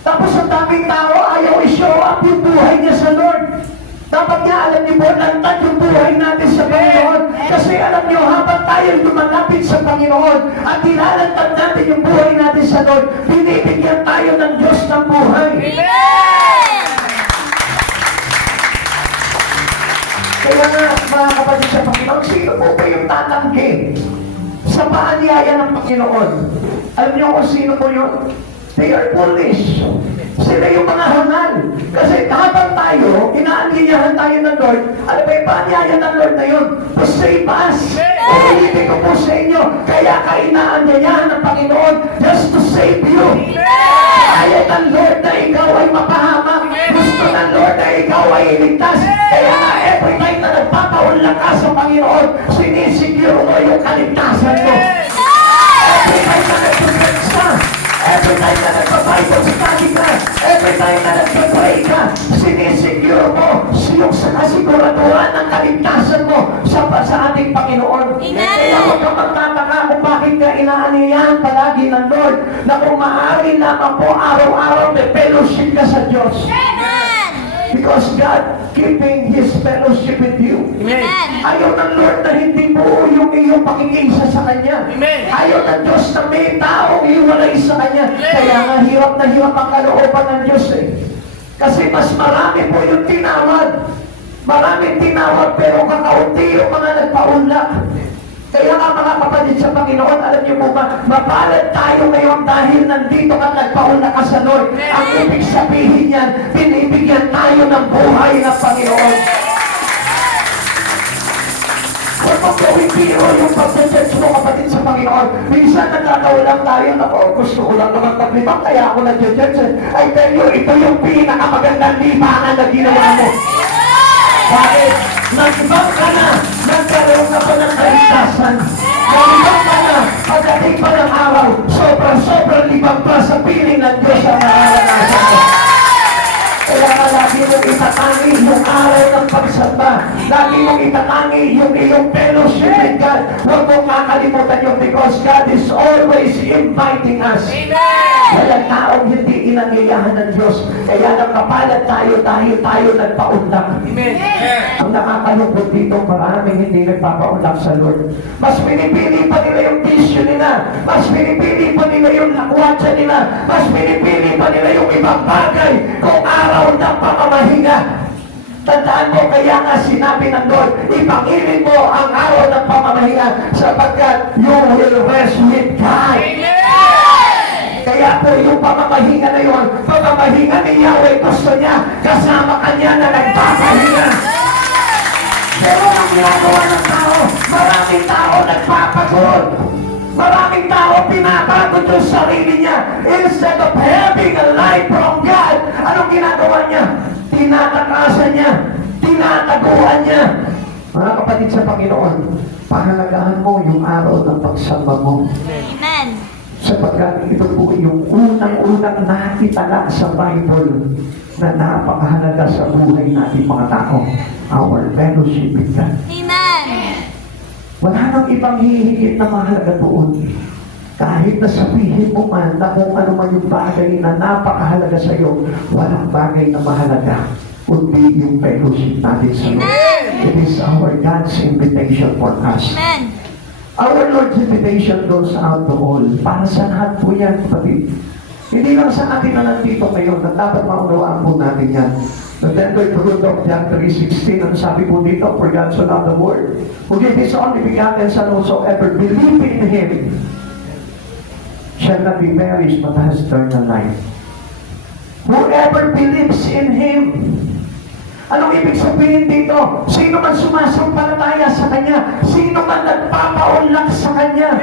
Tapos ang daming tao ayaw i-show up yung buhay niya sa Lord. Dapat nga alam niyo po, lantad yung buhay natin sa Panginoon. Kasi alam niyo, habang tayo lumalapit sa Panginoon at nilalantad natin yung buhay natin sa Lord, binibigyan tayo ng Diyos ng buhay. Amen. Kaya nga, mga kapatid sa Panginoon, sino po ba yung tatanggi sa paanyaya ng Panginoon? Alam niyo kung sino po yun? They are foolish. Sila yung mga hangal. Kasi habang tayo, inaanyayahan tayo ng Lord, ano ba yung paanyaya ng Lord na yun? To save us. Ulitin ko po sa inyo, kaya ka inaanyayahan ng Panginoon just to save you. Ayaw ng Lord na ikaw ay mapahamak. Gusto ng Lord na ikaw ay iligtas. Kaya nga, every time na nagpapaunlak ka sa Panginoon, sinisecure mo yung kaligtasan mo. Every time na nagpapagod ka, every time na nagpa-Bible study ka, every time na nagpa-pray ka, sinisecure mo yung kasiguraduhan ng kaligtasan mo sa ating Panginoon. Amen. Kaya huwag ka magtataka kung bakit ka inaaniyahan palagi ng Lord na kung maaari lamang po araw-araw may fellowship ka sa Diyos. Amen. Because God keeping His fellowship with you. Amen. Ayaw ng Lord na hindi buo yung iyong pakikiisa sa Kanya. Amen. Ayaw ng Diyos na may taong iwalay sa Kanya. Kaya nga hirap na hirap ang kalooban ng Diyos eh. Kasi mas marami po yung tinawag. Maraming tinawag pero kakaunti yung mga nagpaunlak. Kaya nga mga kapatid sa Panginoon, alam niyo po ba, mapalad tayo ngayon dahil nandito ka nagpaunlak ka sa Lord. Ang ibig sabihin yan, binibigyan tayo ng buhay ng Panginoon. Huwag mo gawin biro yung pag-church mo, kapatid, sa Panginoon. Minsan nagkakawalang tayo, ako, gusto ko lang naman maglibang, kaya ako nag-church. I tell you, ito yung pinakamagandang libangan na ginawa mo. Bakit? Nagbang ka na, nagkaroon ka pa ng kaligtasan. Nagbang ka na, pagdating pa ng araw, sobrang libang pa sa piling ng Diyos ang mararanasan mo. Kaya nga lagi mong itatangi yung araw ng pagsamba. Lagi mong itatangi yung iyong fellowship with God. Huwag mong makalimutan yung because God is always inviting us. Walang taong hindi inanyayahan ng Diyos. Kaya nang kapalan tayo nagpaunlak. Ang nakakalungkot dito, maraming hindi nagpapaunlak sa Lord. Mas pinipili pa nila yung tissue nila. Mas pinipili pa nila yung lakwatsa nila. Mas pinipili pa nila yung ibang bagay kung araw ng pamamahinga. Tandaan mo, kaya nga sinabi ng Lord, ipangilin mo ang araw ng pamamahinga sapagkat you will rest with God. Kaya po yung pamamahinga na yun, pamamahinga ni Yahweh, gusto niya kasama kanya na nagpapahinga. Pero ang ginagawa ng tao, maraming tao nagpapagod. Maraming tao pinapagod yung sarili niya. Instead of having a life from God, anong ginagawa niya? Tinatakasan niya, tinataguan niya. Mga kapatid sa Panginoon, pahalagahan mo yung araw ng pagsamba mo. Amen. Sapagkat ito po yung unang-unang nakitala sa Bible na napakahalaga sa buhay natin mga tao. Our fellowship with God. Amen. Wala nang ibang hihigit na mahalaga doon. Kahit na sabihin mo man na kung ano man yung bagay na napakahalaga sa iyo, walang bagay na mahalaga kundi yung fellowship natin sa Lord. Amen. It is our God's invitation for us. Amen. Our Lord's invitation goes out to all. Para sa lahat po yan, kapatid. Hindi lang sa atin na nandito ngayon, na dapat maunawaan po natin yan. And then go to root of John 3:16, ang sabi po dito, for God so loved the world, who gave His only begotten Son, whosoever believe in Him shall not be perished, but has eternal life. Whoever believes in Him. Anong ibig sabihin dito? Sino man sumasampalataya sa Kanya, sino man nagpapaunlak sa Kanya.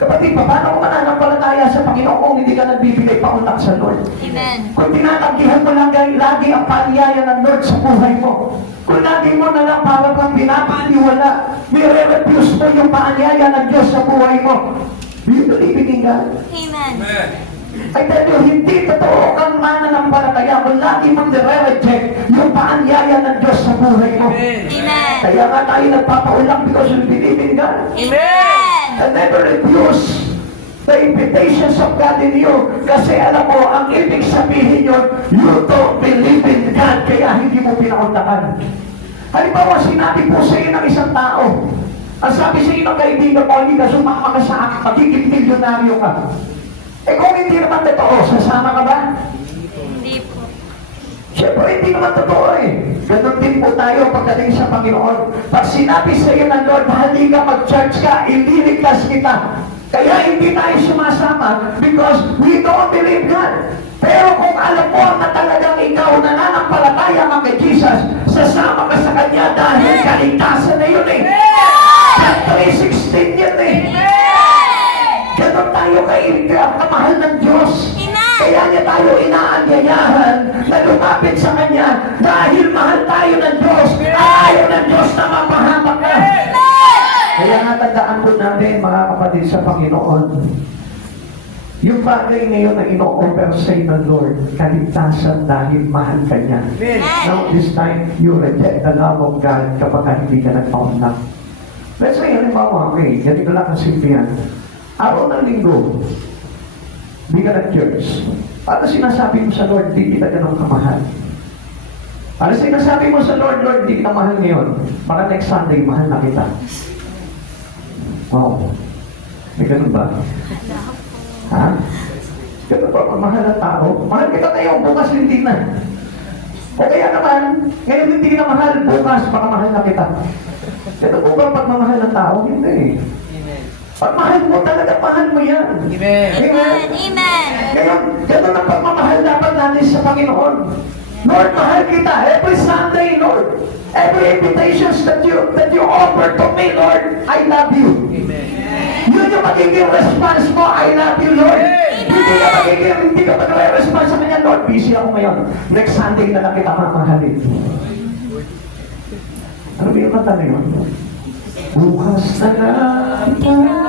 Kapatid, paano ko mananampalataya sa Panginoon kung hindi ka nagbibigay paunlak sa Lord? Amen. Kung tinatanggihan mo lang lagi ang paanyaya ng Lord sa buhay mo, kung lagi mo na lang para kang pinapaniwala, nire-refuse mo yung paanyaya ng Diyos sa buhay mo, do you believe in God? Amen. Ay dahil hindi totoo kang mananampalataya kung lagi mong nire-reject yung paanyaya ng Diyos sa buhay mo. Amen. Kaya nga tayo nagpapaulang because you believe in God. Amen. And never refuse the invitations of God in you. Kasi alam mo, ang ibig sabihin yun, you don't believe in God, kaya hindi mo pinaunlakan. Halimbawa, sinabi po sa iyo ng isang tao, ang sabi sa iyo ng kaibigan mo, hindi ka sumama ka sa akin, magiging milyonaryo ka. Eh kung hindi naman totoo, sasama ka ba? Hindi po. Siyempre, hindi naman totoo eh. Ganun din po tayo pagdating sa Panginoon. Pag sinabi sa iyo ng Lord, hindi ka mag-church ka, ililigtas kita. Kaya hindi tayo sumasama because we don't believe God. Pero kung alam mo na talagang ikaw nananampalataya ka kay Jesus, sasama ka sa Kanya dahil kaligtasan na yun eh. John 3:16 yun eh. Ganon tayo kamahal ng Diyos. Kaya niya tayo inaanyayahan na lumapit sa Kanya dahil mahal tayo ng Diyos. Ayaw ng Diyos na mapahamak ka. Kaya nga tandaan po natin mga kapatid sa Panginoon, yung bagay ngayon na ino-offer sa ng Lord, kaligtasan dahil mahal ka niya. Now this time, you reject the love of God kapag hindi ka nagpaunlak. Let's say, halimbawa, okay, ganito lang kasimplihan. Araw ng linggo, hindi ka nag-church. Paano sinasabi mo sa Lord, di kita ganun kamahal? Paano sinasabi mo sa Lord, Lord, di kita mahal ngayon? Baka next Sunday, mahal na kita. Wow. May ganun ba? Ha? Ganun ba? Mahal na tao? Mahal kita ngayon, bukas hindi na. O kaya naman, ngayon hindi na mahal, bukas baka mahal na kita. Ito po ba pagmamahal ng tao? Hindi eh. Pag mahal mo talaga, mahal mo yan. Amen. Amen. Amen. Ngayon, ganun ang pagmamahal dapat natin sa Panginoon. Lord, mahal kita. Every Sunday, Lord. Every invitations that you offer to me, Lord, I love you. Yun yung magiging response mo, I love you, Lord. Hindi ka magre-response sa kanya, Lord, busy ako ngayon. Next Sunday na lang kita mamahalin. Ano ba yung kanta na yun? Bukas na lang kita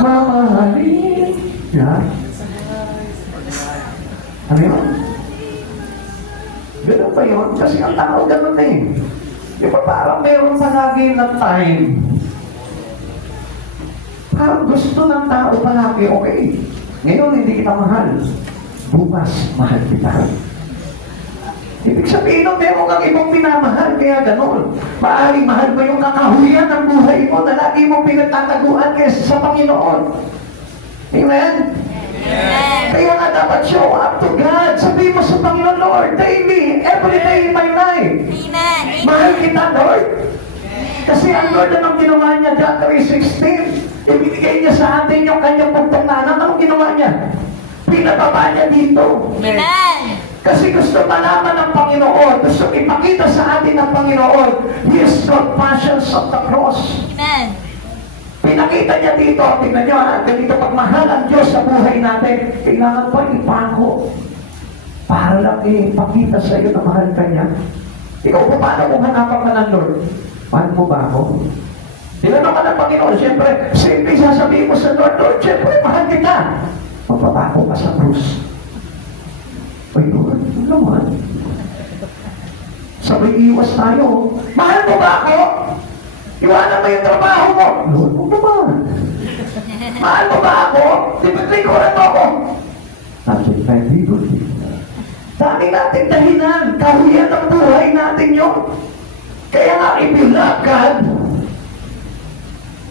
mamahalin. Yan. Ano yun? Ganun ba yun? Kasi ang tao ganun eh. Di ba parang meron palagi na time. Parang gusto ng tao palagi, okay. Ngayon hindi kita mahal. Bukas, mahal kita. Ibig sabihin nun, meron kang ibang pinamahal, kaya gano'n. Maaaring mahal mo yung kakahuyan ng buhay mo na lagi mo pinagtataguan kaysa sa Panginoon. Amen? Amen. Kaya nga dapat show up to God. Sabihin mo sa Panginoon, Lord, daily, every day in my life. Amen. Mahal kita, Lord. Kasi ang Lord, anong ginawa niya? John 3:16. Ibinigay niya sa atin yung kanyang pagtangganan. Anong ginawa niya? Pinababa niya dito. Amen. Kasi gusto malaman ng Panginoon, gusto ipakita sa atin ng Panginoon, His compassions of the cross. Amen. Pinakita niya dito, tingnan niyo ha, ganito pagmahal ang Diyos sa buhay natin, kailangan pa ipako. Para lang ipakita sa iyo na mahal ka niya. Ikaw po, paano kung hanapan ka ng Lord? Mahal mo ba ako? Tinanong ka ng Panginoon, siyempre, simple sasabihin mo sa Lord, Lord, siyempre, mahal kita. Magpapako ka sa krus. Ay, Lord, ano naman? Sabay iwas tayo. Mahal mo ba ako? Iwanan mo yung trabaho mo. Lord, ano naman? Mahal mo ba ako? Likuran mo ako. That's very good. Dami natin dahilan. Kahuyan ng buhay natin yun. Kaya nga, if you love God,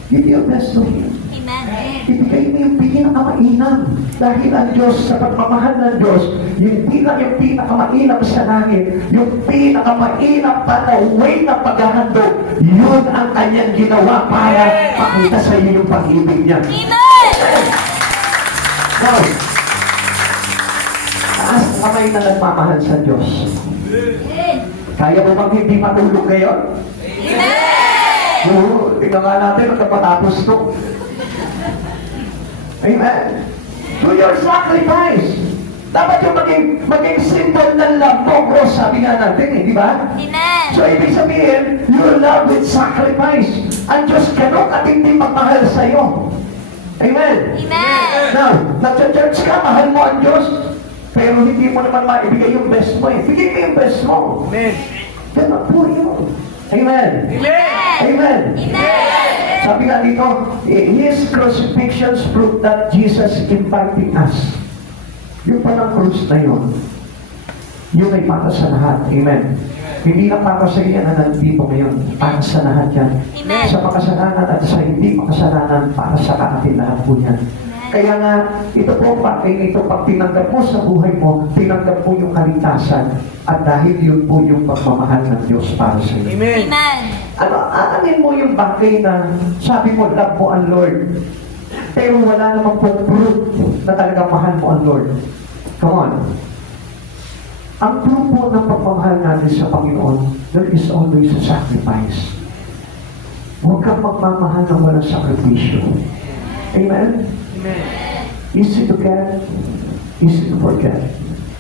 give your best to Him. Amen. Ibigay mo yung pinakamainam. Dahil ang Diyos, sa pagmamahal ng Diyos, yung pinakamainam sa langit, yung pinakamainam pa na way na paghahandog, yun ang kanyang ginawa para pakita sa iyo yung pag-ibig niya. Amen. Now, taas ang kamay na nagmamahal sa Diyos. Kaya mo bang hindi matulog ngayon? Amen. Oo, tingnan nga natin ang kapatapos to. Amen. Do your sacrifice. Dapat yung maging symbol ng love mo, cross, sabi nga natin eh, di ba? Amen. So, ibig sabihin, your love with sacrifice. Ang Diyos ganun at hindi magmahal sa iyo. Amen. Amen. Now, nagsa-church ka, mahal mo ang Diyos, pero hindi mo naman maibigay yung best mo eh. Bigay mo yung best mo. Amen. Ganun po yun. Amen. Amen. Amen. Amen. Sabi nga dito, His crucifixions prove that Jesus inviting us. Yung palang krus na yun, yun ay para sa lahat. Amen. Hindi na para sa iyo na nandito ngayon. Para sa lahat yan. Amen. Sa makasalanan at sa hindi makasalanan, para sa atin lahat po yan. Kaya nga, ito po, pag tinanggap mo sa buhay mo, tinanggap mo yung kaligtasan. At dahil yun po yung pagmamahal ng Diyos para sa iyo. Amen. Amen. Ano, aanin mo yung bagay na sabi mo, love mo ang Lord. Pero wala namang pong proof na talagang mahal mo ang Lord. Come on. Ang proof po ng pagmamahal natin sa Panginoon, there is always a sacrifice. Huwag kang magmamahal ng walang sakripisyo. Amen? Amen. Easy to get, easy to forget.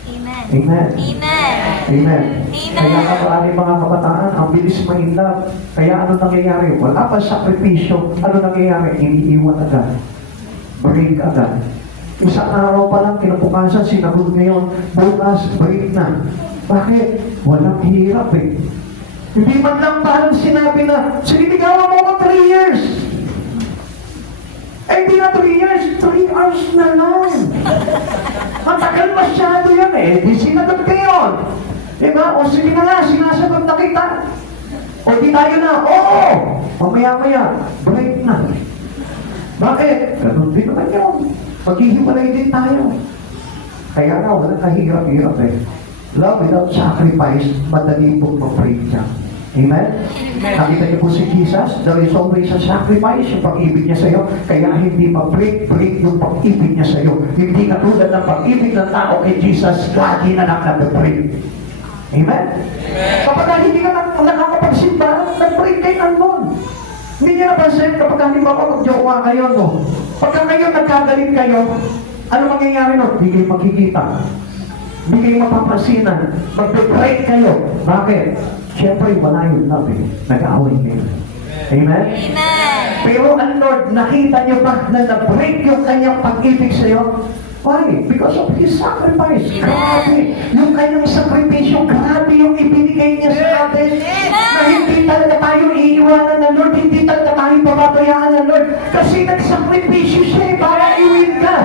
Amen. Amen. Amen. Amen. Amen. Kaya kapag mga kabataan, ang bilis ma-inlove. Kaya ano nangyayari? Wala pa sakripisyo. Ano nangyayari? Iniiwan agad. Break agad. Isang araw pa lang, kinabukasan, sinagot ngayon, bukas, break na. Bakit? Walang hirap eh. Hindi man lang parang sinabi na, sinitigawan mo ko 3 years. Eh, hindi na 3 years, 3 hours na lang. Matagal masyado yan eh. Di sinagot ka yun. Diba? O sige na nga, sinasagot na kita. O di tayo na, oo! Mamaya-maya, break na. Bakit? Ganun din naman yun. Maghihiwalay din tayo. Kaya nga, walang kahirap-hirap eh. Love without sacrifice, madali pong mag-break niya. Amen? Nakita niyo po si Jesus, there is always a sacrifice, yung pag-ibig niya sa iyo, kaya hindi mag-break yung pag-ibig niya sa iyo. Hindi katulad ng pag-ibig ng tao kay Jesus, lagi na lang nag-break. Amen? Kapag hindi ka nakakapagsimba, nag-break kayo nun. Hindi niya napansin kapag halimbawa mag-jowa kayo, no? Pagka kayo nagkagalit kayo, ano mangyayari nun? Hindi kayo magkikita. Hindi kayo mapapansinan. Mag-break kayo. Bakit? Siyempre, wala yung love eh. Nag-aaway kayo. Amen? Amen. Pero ang Lord, nakita niyo ba na na-break yung kanyang pag-ibig sa'yo? Why? Because of His sacrifice. Grabe. Yung kanyang sakripisyo, grabe yung ibinigay niya sa atin. Na hindi talaga tayo iiwanan ng Lord, hindi talaga tayo pababayaan ng Lord. Kasi nagsakripisyo siya eh, para iwin ka.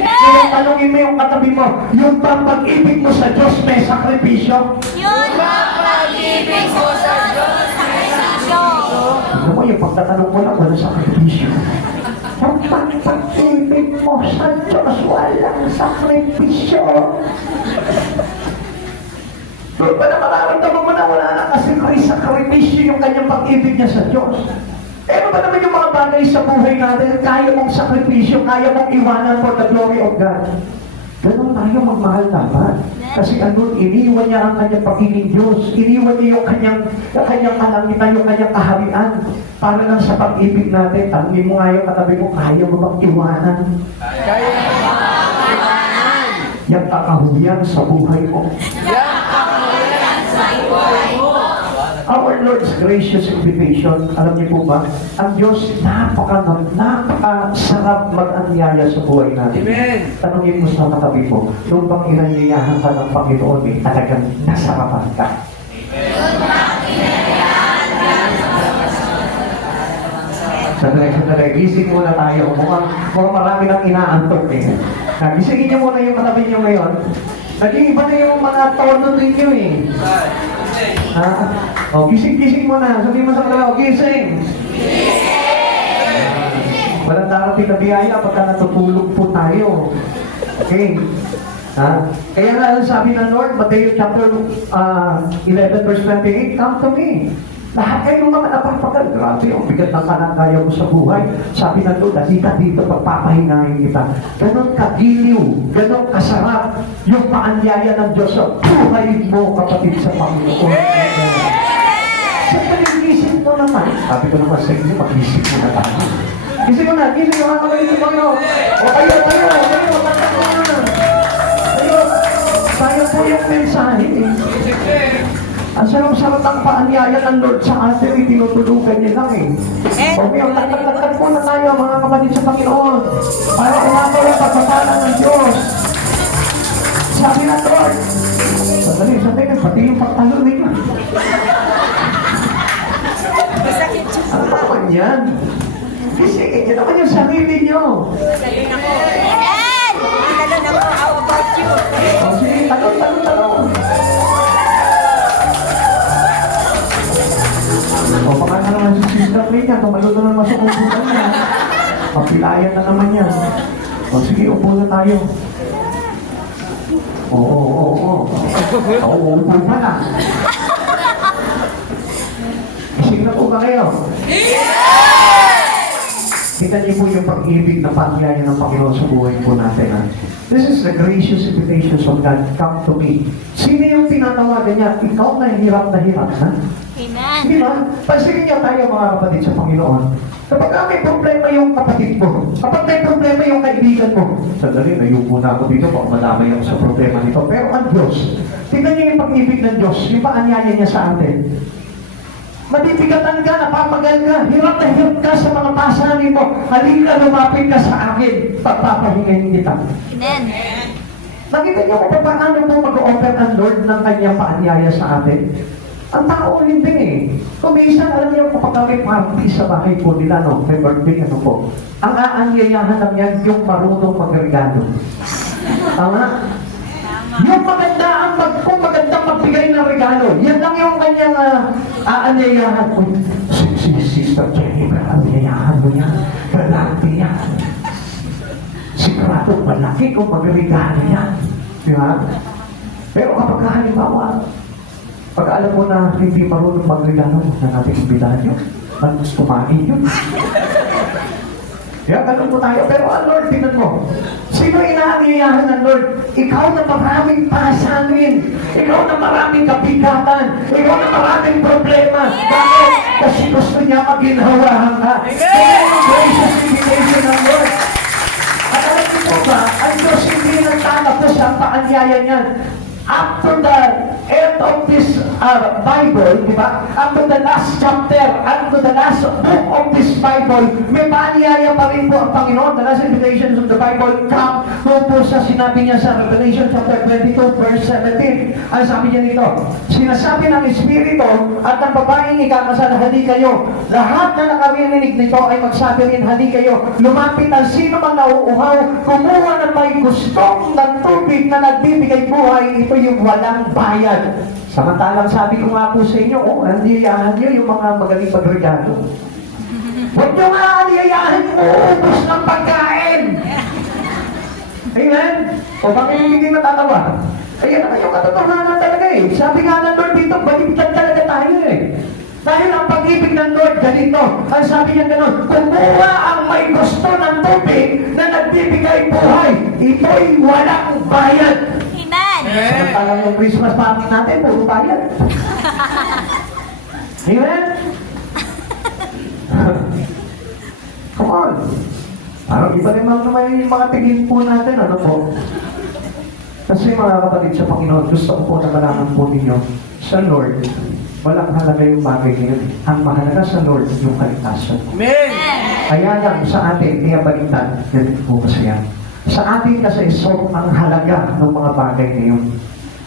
Kaya tanongin mo yung katabi mo, yung bang pag-ibig mo sa Diyos may sakripisyo? Yun ang pag-ibig ko sa Diyos sa Krisyo. Ano mo, yung pagtatanong mo lang, walang sakripisyo. Ang pag-ibig mo sa Diyos, walang sakripisyo. Doon ba na mararamdaman mo na wala na kasi sakripisyo yung kanyang pag-ibig niya sa Diyos? Eh, ano ba naman yung mga bagay sa buhay natin? Kaya mong sakripisyo, kaya mong iwanan for the glory of God. Ganun tayo magmahal dapat. Kasi ano, iniwan niya ang kanyang pagiging Diyos. Iniwan niya yung kanyang kalangitan, yung kanyang kaharian. Para lang sa pag-ibig natin. Tanungin mo nga yung katabi mo, kaya mo bang iwanan? Kaya iwanan. Yung kakahuyan sa buhay mo. Yang kamulian sa buhay mo. Our Lord's gracious invitation, alam niyo po ba, ang Diyos napakasarap mag-anyaya sa buhay natin. Amen. Tanungin mo sa katabi mo, nung bang inanyayahan ka ng Panginoon, eh, talagang nasarapan ka. Sandali, gising muna tayo. Mukhang marami nang inaantok eh. Gisingin niyo muna yung katabi niyo ngayon. Naging iba na yung mga tono ninyo eh. Ha? O, gising mo na. Sabihin mo sa kanila, gising! Walang darating na biyaya pagka natutulog po tayo. Okay? Ha? Kaya nga sabi ng Lord, Matthew chapter 11 verse 28, come to me. Lahat kayo mga napapagal. Grabe, ang bigat ng kanakaya mo sa buhay. Sabi ng Lord, halika dito, pagpapahingahin kita. Ganon kagiliw, ganon kasarap yung paanyaya ng Diyos sa buhay mo, kapatid sa Panginoon. Sa pag-iisip mo naman, sabi ko naman sa inyo, mag-isip mo na tayo. Gising mo na, gising mo na, kapatid sa Panginoon. O tayo, tayo po yung mensahe eh. Ang sarap-sarap ang paanyaya ng Lord sa atin, itinutulugan niya lang eh. Okay, ang taktak po na tayo mga kapatid sa Panginoon para umapaw ang pagpapala ng Diyos. Sabi ng Lord, sandali, pati yung pagtalon nila. Ano naman yan? Isingin niyo naman yung sarili niyo. Amen. Talon ako, how about you? O sige, talon. O baka na naman si Sister Rina, tumalun na naman sa kumpulan niya. Papilayan na naman yan. O sige, upo na tayo. Oo, upo pa na. Ising na po ba kayo? Kita niyo po yung pag-ibig na paanyaya ng Panginoon sa buhay po natin. Ha? This is the gracious invitation of God. Come to me. Sino yung tinatawagan niya? Ikaw na hirap. Ha? Amen. Di ba? Pansinin niyo tayo mga kapatid sa Panginoon. Kapag may problema yung kapatid mo, kapag may problema yung kaibigan mo, sandali, nayupo na ako dito, baka madamay ako sa problema nito. Pero ang Diyos, tingnan niyo yung pag-ibig ng Diyos, yung paanyaya niya sa atin. Matipigatan ka, napapagal ka, hirap na hirap ka sa mga pasanin mo, halika lumapit ka sa akin, pagpapahingayin kita. Amen. Nakita niyo kung paano po mag-offer ang Lord ng kanyang paanyaya sa atin? Ang tao hindi eh. Kung minsan, alam niyo, kapag may party sa bahay po nila, no, may birthday, ano po, ang aanyayahan lang yan yung marunong magregalo. Tama? Yung kung magandang magbigay ng regalo, yan lang yung kanyang aanyayahan. Si Sister Jennifer, aanyayahan mo yan. Galante yan. Sigurado malaki kung magregalo yan. Di ba? Pero kapag halimbawa, pag alam mo na hindi marunong magregalo, na natin imbitahan yun. At kumain yun. Kaya ganun po tayo. Pero ang Lord, tingnan mo. Sino inaanyayahan ng Lord? Ikaw na maraming pasanin. Ikaw na maraming kabigatan. Ikaw na maraming problema. Bakit? Kasi gusto niya maginhawahan ka. Kaya ang gracious invitation ng Lord. At alam niyo po ba, ang Diyos hindi nagtatapos ang paanyaya niyan. After the end of this Bible, di ba? After the last chapter, after the last book of this Bible, may paanyaya pa rin po ang Panginoon. The last invitations of the Bible come po sa sinabi niya sa Revelation chapter 22, verse 17. Ang sabi niya dito, sinasabi ng Espiritu at ng babaeng ikakasal, hali kayo. Lahat na nakarinig nito ay magsabi rin, hali kayo. Lumapit ang sino mang nauuhaw, kumuha ng may gustong ng tubig na nagbibigay buhay, ito yung walang bayad. Samantalang sabi ko nga po sa inyo, andiyayahan nyo yung mga magaling magregalo. Huwag nyo nga andiyayahan yung uubos ng pagkain. Amen? O bakit hindi natatawa? Ayan na yung katotohanan talaga eh. Sabi nga ng Lord dito, baligtad talaga tayo eh. Dahil ang pag-ibig ng Lord ganito, ang sabi niya gano'n, kumuha ang may gusto ng tubig na nagbibigay buhay, ito'y walang bayad. Amen. Samantalang yung Christmas party natin, puro bayad. Amen? Come on. Parang iba rin naman yung mga tingin po natin, ano po? Kasi mga kapatid sa Panginoon, gusto ko po na malaman po ninyo, sa Lord, walang halaga yung bagay ngayon. Ang mahalaga sa Lord, yung kaligtasan. Amen. Kaya lang sa atin, kaya baliktad, ganito po kasi yan. Sa atin kasi ang halaga ng mga bagay ngayon.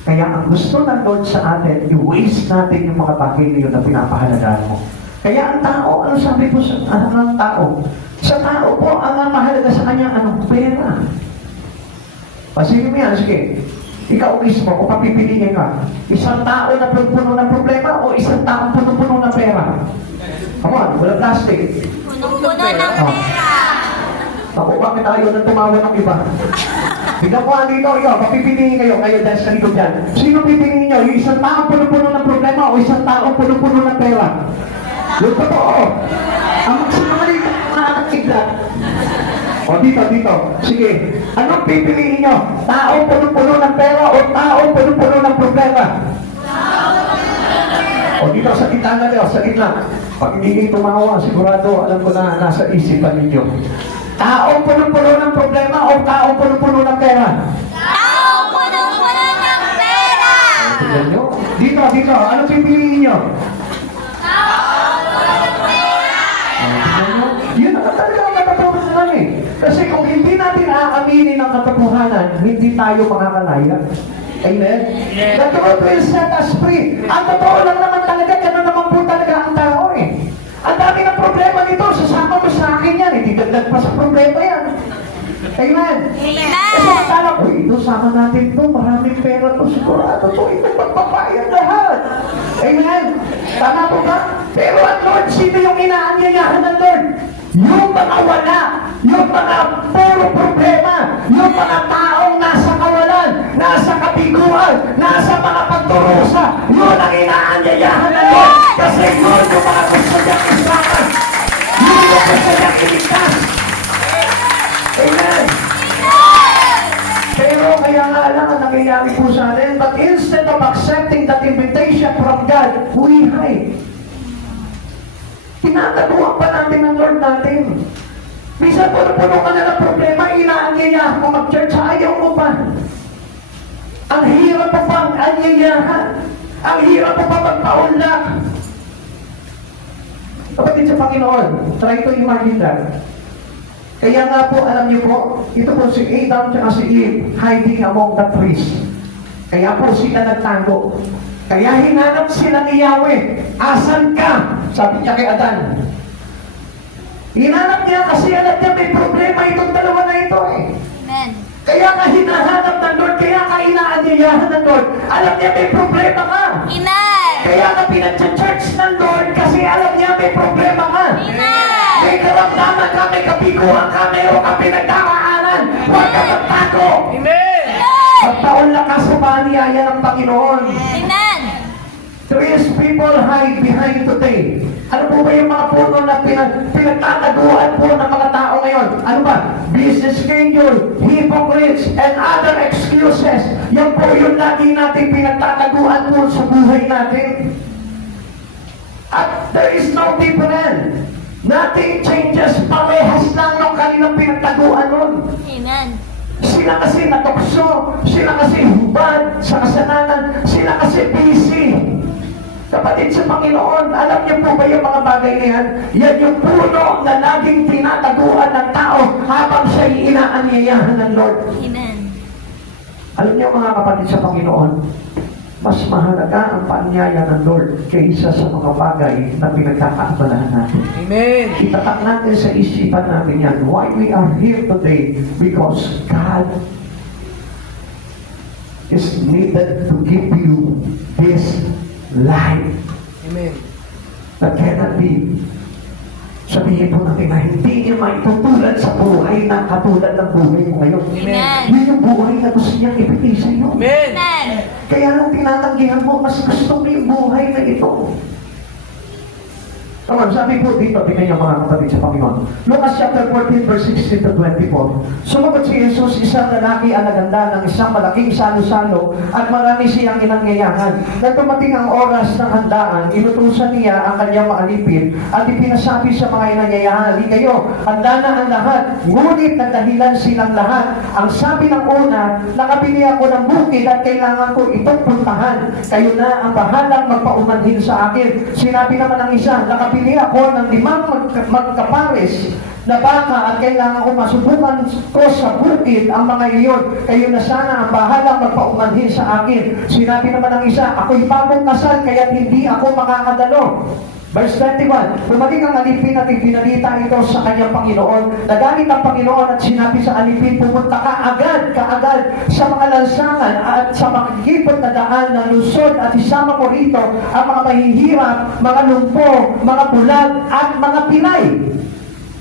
Kaya ang gusto ng Lord sa atin, i-waste natin yung mga bagay ngayon na pinapahalagaan mo. Kaya ang tao, ano sabi po sa ng tao? Sa tao po, ang mahalaga sa kanya, anong pera? Sige mo yan, sige. Ikaw mismo, kung papipiliin ka, isang tao na puno ng problema o isang tao puno-puno ng pera? Come on, wala plastic. Punong-puno ng pera. Ako, bakit ayaw nang tumawa ng iba? Tignan ko nga dito, papipiliin kayo dahil sa likod dyan. Sino pipiliin nyo? Yung isang tao puno-puno ng problema o isang tao puno-puno ng pera? Yung totoo. Ang magsinamali ka, nakakakiglat. O dito. Sige. Anong pipiliin nyo? Tao puno-puno ng pera o tao puno-puno ng problema? O dito sa gitna natin, sa gitna. Pag hindi kayo tumawa, sigurado, alam ko na nasa isipan ninyo. Tao puno-puno ng problema o tao puno-puno ng pera? Tao punong-puno ng pera. Tignan nyo. Dito. Anong pipiliin nyo? Yun ang talaga ang katotohanan eh. Kasi kung hindi natin aaminin ang katotohanan, hindi tayo makakalaya. Amen? The truth will set us free. Ang totoo lang naman talaga, gano'n naman po talaga ang tao eh. Ang dami ng problema nito, sasama mo sa akin yan, hindi dagdag pa sa problema yan. Amen? Kasi matala ko, ito sama natin ito, maraming pera to, sigurado to, ito magpapayag lahat. Amen? Tama po ba? Pero ang Lord, sino yung inaanyayahan ng Lord? Yung mga wala, yung mga puro problema, yung mga taong nasa kawalan, nasa kabiguan, nasa mga pagdurusa, yun ang inaanyayahan ng Lord. Kasi yun yung mga gusto niyang islakan. Yun yung gusto niyang iligtas. Amen. Pero kaya nga lang ang nangyayari po sa atin, but instead of accepting that invitation from God, we hide. Tinataguan pa natin ang Lord natin. Minsan puno-puno ka na ng problema, inaanyayahan mo mag-church, ayaw mo pa. Ang hirap pa pang anyayahan. Ang hirap pa magpaunlak. Kapatid sa Panginoon, try to imagine that. Kaya nga po, alam niyo po, ito po si Adam at si Eve hiding among the trees. Kaya po sila nagtago. Kaya hinanap sila ni Yahweh. Asan ka? Sabi niya kay Adan. Hinanap niya kasi alam niya may problema itong dalawa na ito eh. Amen. Kaya ka hinahanap ng Lord, kaya ka inaanyayahan ng Lord. Alam niya may problema ka. Amen. Kaya ka pinag-church ng Lord kasi alam niya may problema ka. Amen. May karamdaman ka, may kabiguan ka, mayroon ka pinagdaanan. Huwag ka magtago. Amen. Magpaunlak ka sa paniyaya ng Panginoon. Amen. trees people hide behind today. Ano po ba yung mga puno na pinagtataguan po ng mga tao ngayon? Ano ba? Business schedule, hypocrites, and other excuses. Yan po yung lagi natin pinagtataguan po sa buhay natin. At there is no difference. Nothing changes. Parehas lang ng kanilang pinagtaguan nun. Amen. Sila kasi natukso, sila kasi hubad sa kasalanan, sila kasi busy. Kapatid sa Panginoon, alam niyo po ba yung mga bagay na yan? Yan yung puno na laging tinataguan ng tao habang siya'y inaanyayahan ng Lord. Amen. Alam niyo mga kapatid sa Panginoon, mas mahalaga ang paanyaya ng Lord kaysa sa mga bagay na pinagkakaabalahan natin. Amen. Itatak natin sa isipan natin yan. Why we are here today? Because God is needed to give you this life Amen. that cannot be. Sabihin po natin na hindi niya maitutulad sa buhay na katulad ng buhay mo ngayon. Amen. Yun yung buhay na gusto niyang ibigay sa iyo. Amen. Amen. Kaya nung tinatanggihan mo, mas gusto mo yung buhay na ito. Come on, sabi po dito, tingnan niyo mga kapatid sa Panginoon. Lucas chapter 14, verse 16 to 24. Sumagot si Jesus, isang lalaki ang naganda ng isang malaking salo-salo at marami siyang inangyayahan. Nang dumating ang oras ng handaan, inutusan niya ang kanyang mga alipin at ipinasabi sa mga inangyayahan, "Halika kayo, handa na ang lahat." Ngunit nagdahilan silang lahat. Ang sabi ng una, "Nakabili ako ng bukid at kailangan ko itong puntahan. Kayo na ang bahalang magpaumanhin sa akin." Sinabi naman ng isa, "Nakabili ako ng 5 magkapares na baka at kailangan ko masubukan ko sa bukid ang mga iyon. Kayo na sana ang bahalang magpaumanhin sa akin." Sinabi naman ng isa, "Ako'y bagong kasal kaya hindi ako makakadalo." Verse 21, dumating ang alipin at ipinalita ito sa kanyang Panginoon. Nagalit ang Panginoon at sinabi sa alipin, "Pumunta kaagad sa mga lansangan at sa makikipot na daan ng lungsod at isama mo rito ang mga mahihirap, mga lumpo, mga bulag at mga Pinay."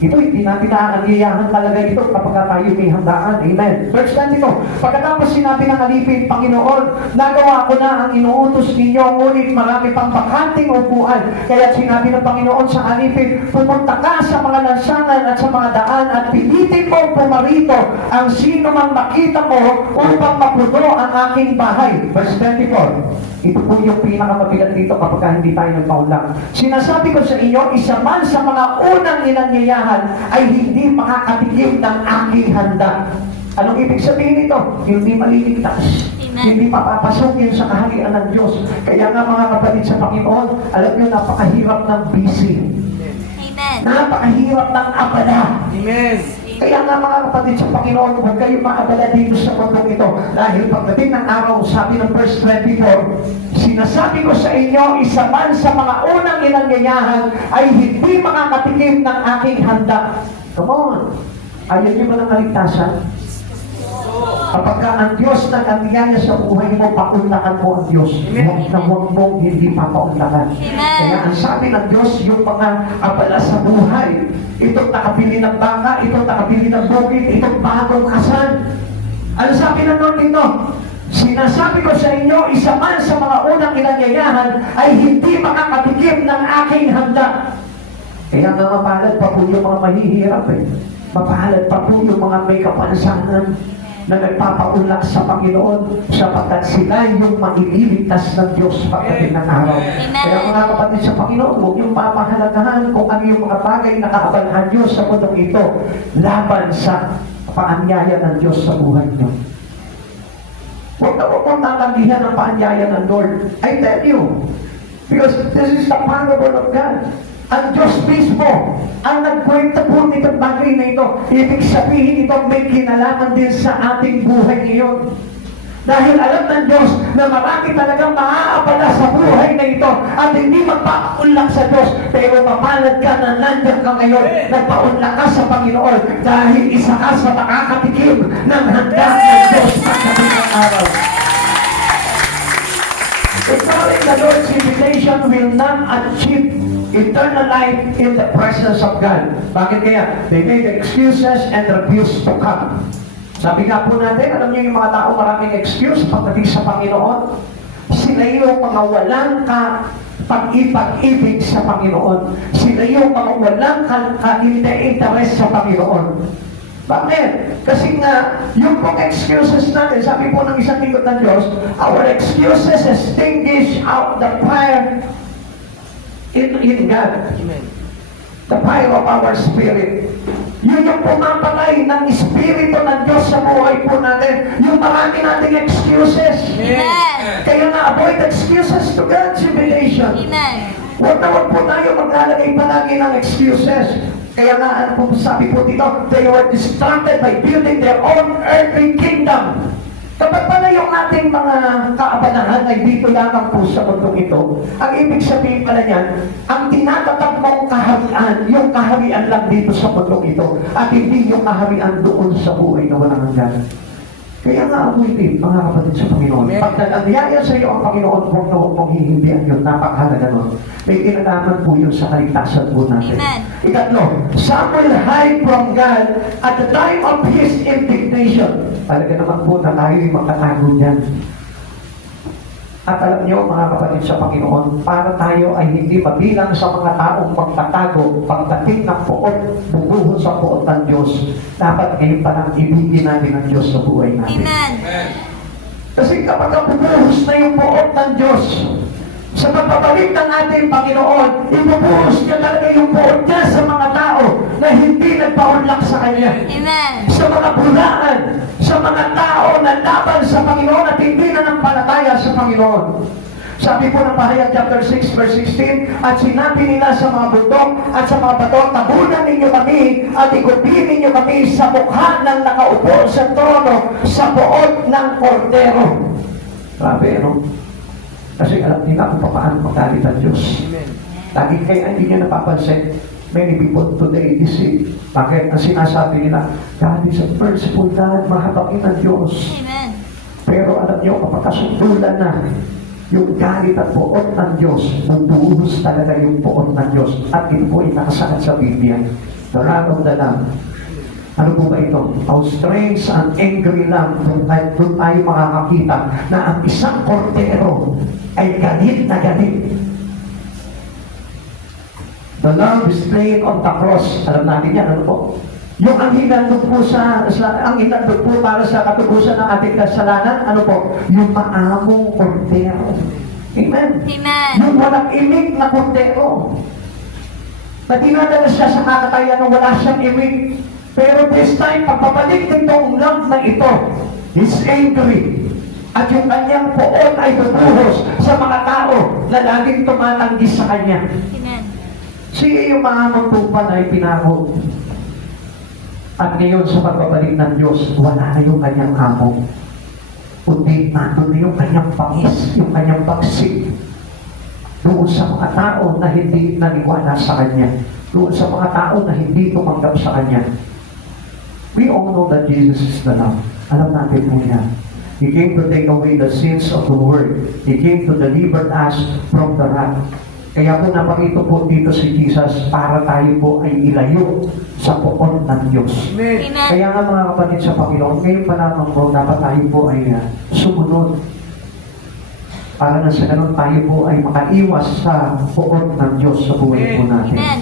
Ito, hindi natin naaanyayahan talaga ito kapag tayo may handaan. Amen. Verse 22, pagkatapos sinabi ng alipin, "Panginoon, nagawa ko na ang inuutos ninyo, ngunit marami pang bakanting upuan." Kaya sinabi ng Panginoon sa alipin, "Pumunta ka sa mga lansangan at sa mga daan at pilitin mo pumarito ang sino mang makita mo upang mapuno ang aking bahay." Verse 24, ito po yung pinakamabigat dito kapag hindi tayo nagpaunlak. "Sinasabi ko sa inyo, isa man sa mga unang inanyayahan ay hindi makakatikim ng aking handa." Anong ibig sabihin nito? Hindi maliligtas. Amen. Hindi mapapasok yun sa kaharian ng Diyos. Kaya nga mga kapatid sa Panginoon, alam nyo, napakahirap ng busy. Amen. Napakahirap ng abala. Amen. Kaya nga mga kapatid sa Panginoon, huwag kayong maabala dito sa mundong ito. Dahil pagdating ng araw, sabi ng verse 24, "Sinasabi ko sa inyo, isa man sa mga unang inangyayahan ay hindi makakatikim ng aking handa." Come on. Ayaw niyo ba ng kaligtasan? Kapag ang Diyos nag-anyaya sa buhay mo, paunlakan mo ang Diyos. Huwag na huwag mong hindi papaunlakan. Kaya ang sabi ng Diyos, yung mga abala sa buhay, itong nakabili ng baka, itong nakabili ng bukid, itong bagong kasal. Ano sabi ng Lord dito? "Sinasabi ko sa inyo, isa man sa mga unang inanyayahan ay hindi makakatikim ng aking handa." Kaya nga mapalad pa po yung mga mahihirap eh. Mapalad pa po yung mga may kapansanan na nagpapaunlak sa Panginoon sapagkat sila yung maililigtas ng Diyos pagdating ng araw. Kaya mga kapatid sa Panginoon, huwag yung papahalagahan kung ano yung mga bagay na kaabalahan Diyos sa mundong ito laban sa paanyaya ng Diyos sa buhay niyo. Huwag na huwag mong tatanggihan ang paanyaya ng Lord. I tell you, because this is the parable of God. Ang Diyos mismo ang nagkwenta po nitong bagay na ito. Ibig sabihin ito may kinalaman din sa ating buhay ngayon. Dahil alam ng Diyos na marami talagang maaabala sa buhay na ito at hindi magpapaunlak sa Diyos. Pero mapalad ka na nandiyan ka ngayon, nagpaunlak ka sa Panginoon dahil isa ka sa makakatikim ng handa ng Diyos pagdating ng araw. Ignoring the Lord's invitation will not achieve eternal life in the presence of God. Bakit kaya? They made excuses and refused to come. Sabi nga po natin, alam niyo yung mga tao maraming excuse pagdating sa Panginoon. Sila Sila yung mga walang pag-ibig sa Panginoon. Sila yung mga walang ka-interest sa Panginoon. Bakit? Kasi nga, yung pong excuses natin, sabi po ng isang lingkod ng Diyos, our excuses extinguish out the fire in God. Amen. The fire of our spirit. Yun yung pumapatay ng Espiritu ng Diyos sa buhay po natin. Yung marami nating excuses. Amen. Kaya na avoid excuses to God's revelation. Amen. Huwag na huwag po tayo maglalagay palagi ng excuses. Kaya nga, ano po sabi po dito, they were distracted by building their own earthly kingdom. Kapag pala yung ating mga kaabanahan ay dito lamang po sa mundong ito, ang ibig sabihin pala niyan, ang tinatatag mong kaharian, yung kaharian lang dito sa mundong ito, at hindi yung kaharian doon sa buhay na walang hanggan. Kaya nga ako din, mga kapatid sa Panginoon, Amen. pag nag-anyaya sa iyo ang Panginoon, huwag na huwag mong hihindihan yun, napakahalaga nun. May kinalaman po yun sa kaligtasan po natin. Amen. Ikatlo, Samuel hide from God at the time of his indignation. Talaga naman po na tayo'y magtatago dyan. At alam niyo mga kapatid sa Panginoon, para tayo ay hindi mabilang sa mga taong magtatago pagdating ng poot, bubuhos sa poot ng Diyos, dapat ngayon pa nang ibigin natin ng Diyos sa buhay natin. Amen. Kasi kapag bubuhos na yung poot ng Diyos, sa pagbabalik ng ating Panginoon, ibubuhos niya talaga yung poot niya sa mga tao na hindi nagpaunlak sa Kanya. Amen. Sa mga bulaan, sa mga tao na laban sa Panginoon at hindi na nampalataya sa Panginoon. Sabi po ng Pahayag chapter 6 verse 16, at sinabi nila sa mga bundok at sa mga bato, tabunan ninyo kami at ikubin ninyo kami sa mukha ng nakaupo sa trono sa poot ng kordero. Grabe, no? Kasi alam nila kung paano magalit ang Diyos. Amen. Lagi kaya hindi nyo napapansin, many people today deceive. Bakit? Ang sinasabi nila, God is a merciful God, mahabagin ang Diyos. Amen. Pero alam nyo, kapag kasundulan na yung galit at poot ng Diyos, bubuhos talaga yung poot ng Diyos. At ito po ay nakasaad sa Biblia. The wrath of the Lamb. Ano po ba ito? How strange and angry lamb, doon tayo makakakita na ang isang kordero ay galit na galit. The lamb is slain on the cross. Alam natin yan, ano po? Yung ang hinandog po ang hinandog po para sa katubusan ng ating kasalanan, ano po? Yung maamong kordero. Amen? Amen. Yung walang imig na kordero. Na dinadala siya sa kakatayan na wala siyang imig. Pero this time, pagbabalik nitong lamb na ito, is angry. At yung kanyang poon ay bubuhos sa mga tao na laging tumatanggi sa kanya. Amen. Siya yung maamang tupan ay pinako. At ngayon sa pagbabalik ng Diyos, wala na yung kanyang amo. Kundi nandun na yung kanyang pangis, yung kanyang pagsik. Doon sa mga tao na hindi naniwala sa kanya. Doon sa mga tao na hindi tumanggap sa kanya. We all know that Jesus is the Lamb. Alam natin po yan. He came to take away the sins of the world. He came to deliver us from the wrath. Kaya po napakita po dito si Jesus para tayo po ay ilayo sa poon ng Diyos. Amen. Amen. Kaya nga mga kapatid sa Panginoon, ngayon pa lamang po dapat tayo po ay sumunod. Para na sa ganun tayo po ay makaiwas sa poon ng Diyos sa buhay po natin. Amen.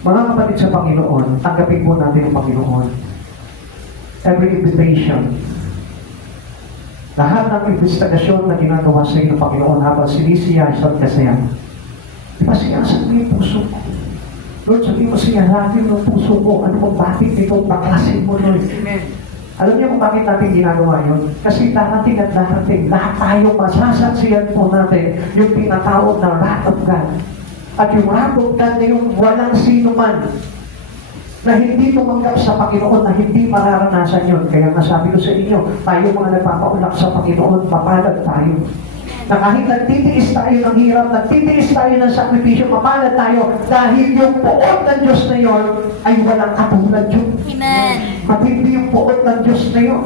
Mga kapatid sa Panginoon, tanggapin po natin ang Panginoon. Every invitation, lahat ng investigasyon na ginagawa sa iyo ng Panginoon habang sinisiyasan ka siya, ipasiyasan mo yung puso ko. Lord, sabihin mo siya, lagin ng puso ko, ano kung bakit ito, baklasin mo, Lord. Amen. Alam niyo kung bakit natin ginagawa yun? Kasi darating at darating, lahat tayo masasaksiyan po natin yung tinatawag na wrath of God. At yung wrath of God na yung walang sino man na hindi tumanggap sa Panginoon, na hindi mararanasan yun. Kaya nga sabi ko sa inyo, tayo mga nagpapaulak sa Panginoon, mapalad tayo. Na kahit nagtitiis tayo ng hirap, nagtitiis tayo ng sakripisyo, mapalad tayo dahil yung poot ng Diyos na yun ay walang katulad yun. Amen. Matindi yung poot ng Diyos na yun.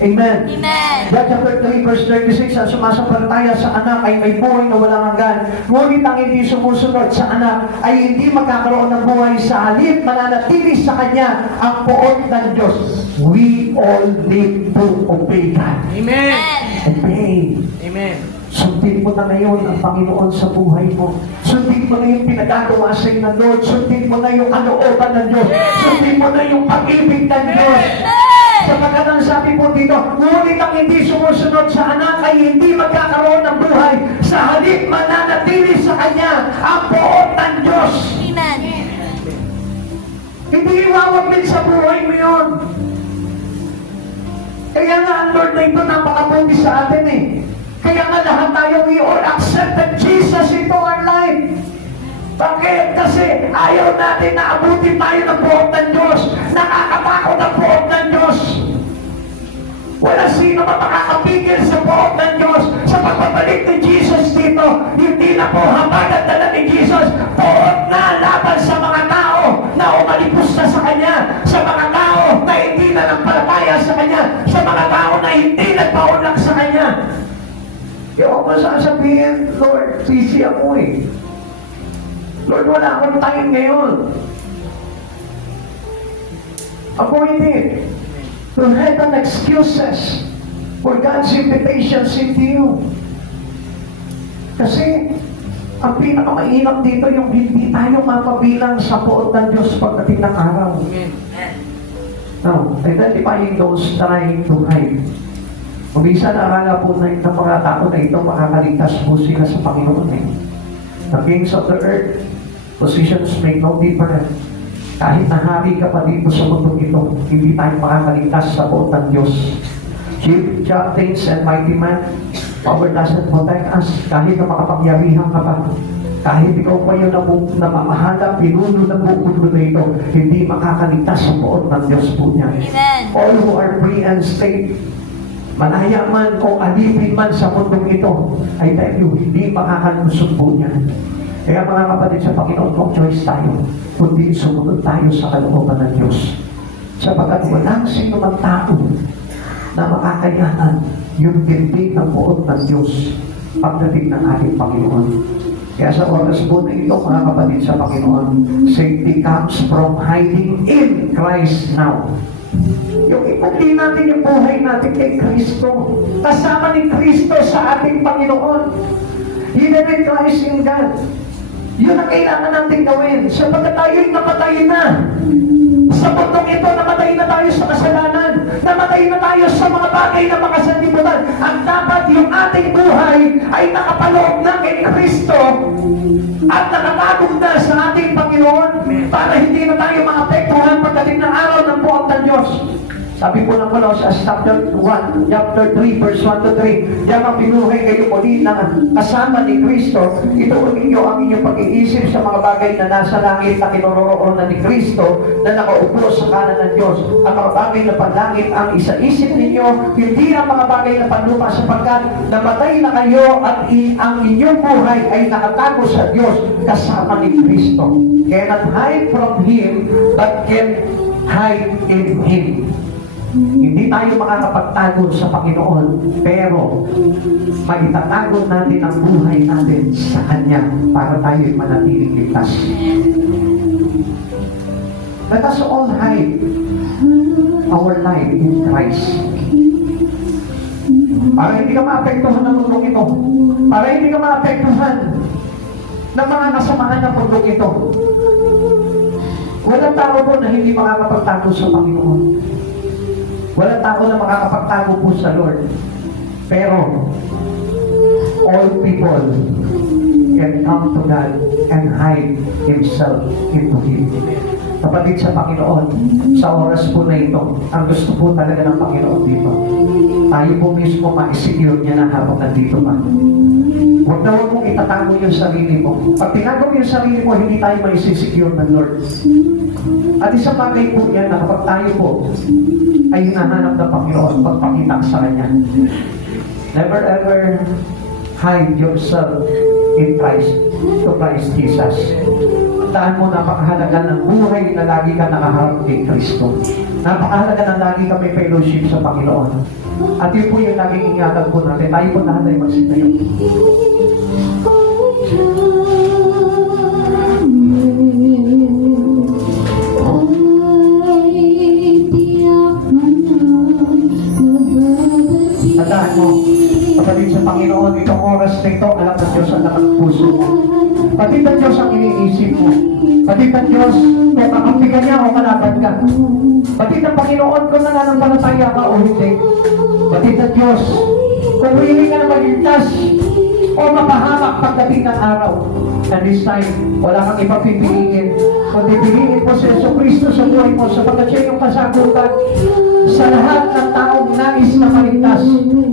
Amen. Amen. John chapter 3 verse 36, ang sumasampalataya sa anak ay may buhay na walang hanggan. Ngunit ang hindi sumusunod sa anak ay hindi magkakaroon ng buhay, sa halip mananatili sa kanya ang poot ng Diyos. We all need to obey God. Amen. Amen. Obey. Amen. Sundin mo na ngayon ang Panginoon sa buhay mo. Sundin mo na yung pinagagawa sa iyo ng Lord. Sundin mo na yung kalooban ng Diyos. Sundin mo na yung pag-ibig ng Diyos. Sapagkat ang sabi po dito, ngunit ang hindi sumusunod sa anak ay hindi magkakaroon ng buhay. Sa halip mananatili sa Kanya ang poon ng Diyos. Amen. Hindi iwawaglit sa buhay mo yun. Kaya nga ang Lord na ito napakabuti sa atin eh. Kaya nga lahat tayo, we all accepted Jesus into our life. Bakit? Kasi ayaw natin na abutin tayo ng buhok ng Diyos. Nakakatakot ang buhok ng Diyos. Wala sino makakapigil sa buhok ng Diyos. Sa pagbabalik ni Jesus dito, hindi na po habag at dala ni Jesus. Buhok na laban sa mga tao na umalipos na sa Kanya. Sa mga tao na hindi na nagpalataya sa Kanya. Sa mga tao na hindi nagpaunlak sa Kanya. Kaya ako sasabihin, Lord, busy ako eh. Lord, wala akong time ngayon. Appointed to have an excuses for God's invitations into you. Kasi, ang pinakamainam dito yung hindi tayo mapabilang sa poon ng Diyos pagdating ng araw. Now, identifying those trying to hide. Kung minsan naakala po ng mga tao na ito, makakaligtas po sila sa Panginoon eh. The kings of the earth, positions make no difference. Kahit nahari ka pa dito sa mundo ito, hindi tayo makakaligtas sa poon ng Diyos. Chief, captains, and mighty man, power doesn't protect us. Kahit na makapangyarihan ka pa, kahit ikaw pa yun na mamahala, pinuno ng buong mundo na ito, hindi makakaligtas sa poon ng Diyos po niya. Amen. All who are free and state, malaya man o alipin man sa mundong ito, ay tayo hindi makakalusog po niya. Kaya mga kapatid sa Panginoon, no choice tayo, kundi sumunod tayo sa kalooban ng Diyos. Sapagkat walang sino man tao na makakayanan yung tindig ng poon ng Diyos pagdating ng ating Panginoon. Kaya sa oras po na ito, mga kapatid sa Panginoon, safety comes from hiding in Christ now. Yung ipagdi natin yung buhay natin kay Kristo. Kasama ni Kristo sa ating Panginoon. Hidden in Christ in God. Yun ang kailangan natin gawin. Sapagkat tayo'y napatay na. Sa mundong ito, namatay na tayo sa kasalanan. Namatay na tayo sa mga bagay na makasanlibutan. Ang dapat yung ating buhay ay nakapaloob na kay Kristo at nakatagong na sa ating Panginoon para hindi na tayo maapektuhan pagdating ng araw ng buong ng Diyos. Sabi po ng Colossians chapter 1, chapter 3, verse 1 to 3, diyan ang binuhay kayo muli na kasama ni Kristo. Ituon ninyo ang inyong pag-iisip sa mga bagay na nasa langit na kinuroroonan ni Kristo na nakaupo sa kanan ng Diyos. Ang mga bagay na panlangit ang isa-isip ninyo, hindi ang mga bagay na panlupa sapagkat namatay na kayo at ang inyong buhay ay nakatago sa Diyos kasama ni Kristo. Cannot hide from Him, but can hide in Him. Hindi tayo makakapagtago sa Panginoon, pero maitatago natin ang buhay natin sa Kanya para tayo'y manatiling ligtas. Let us all hide our life in Christ. Para hindi ka maapektuhan ng mundong ito. Para hindi ka maapektuhan ng mga kasamahan ng mundong ito. Walang tao po na hindi makakapagtago sa Panginoon. Walang tao na makakapagtago po sa Lord. Pero, all people can come to God and hide himself into Him. Kapatid sa Panginoon, sa oras po na ito, ang gusto po talaga ng Panginoon dito, tayo po mismo ma-secure niya na habang nandito pa. Huwag na huwag mong itatago yung sarili mo. Pag tinago mo yung sarili mo, hindi tayo ma-secure ng Lord. At isang bagay po yan na kapag tayo po ay hinahanap ng Panginoon pagpakita sa Kanya. Never ever hide yourself in Christ, to Christ Jesus. Tandaan mo, napakahalaga ng buhay na lagi ka nakaharap kay Kristo. Napakahalaga na lagi ka may fellowship sa Panginoon. At yun po yung laging ingatan po natin. Tayo po lahat ay magsitayo. Tandaan mo, kapatid sa Panginoon, itong oras oras na ito, alam ng Diyos ang laman ng puso mo. Batid ng Diyos ang iniisip mo. Batid ng Diyos kung kakampi ka niya o kalaban ka. Batid ng Panginoon kung nananampalataya ka o hindi. Batid ng Diyos kung willing ka na magligtas o mapahamak pagdating ng araw. And this time, wala kang ibang pipiliin. Kundi piliin mo si Yesu Cristo sa buhay mo sapagkat siya yung kasagutan sa lahat ng taong nais na maligtas.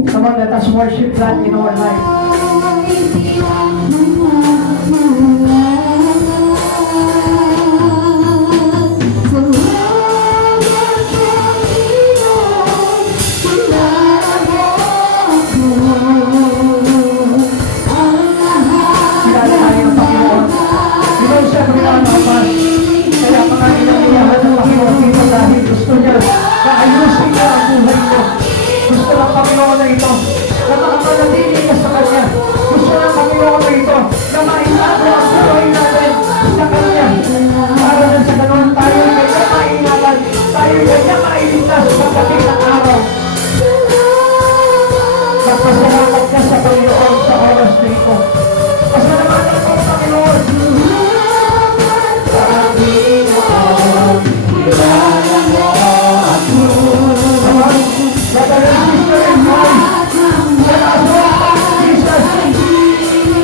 Come on, let us worship God in our life. Kilala tayo ng Panginoon. Ikaw siya pinanabas. Kaya mga inaniyahan ng Panginoon dito dahil gusto niya na ayusin niya ang buhay mo. Gusto ng Panginoon na ito na makapanatili ka sa Kanya. Gusto ng Panginoon na ito na maitago ang buhay natin sa Kanya. Para na sa ganun tayo ay Kanya maingatan. Tayo ay Kanya mailigtas pagdating ng araw. Magpasalamat ka sa Panginoon sa oras na ito. Pasalamatan mo ang Panginoon. Panginoon, kilala mo ako. Come on, brother and sister in Christ. Let us walk Jesus.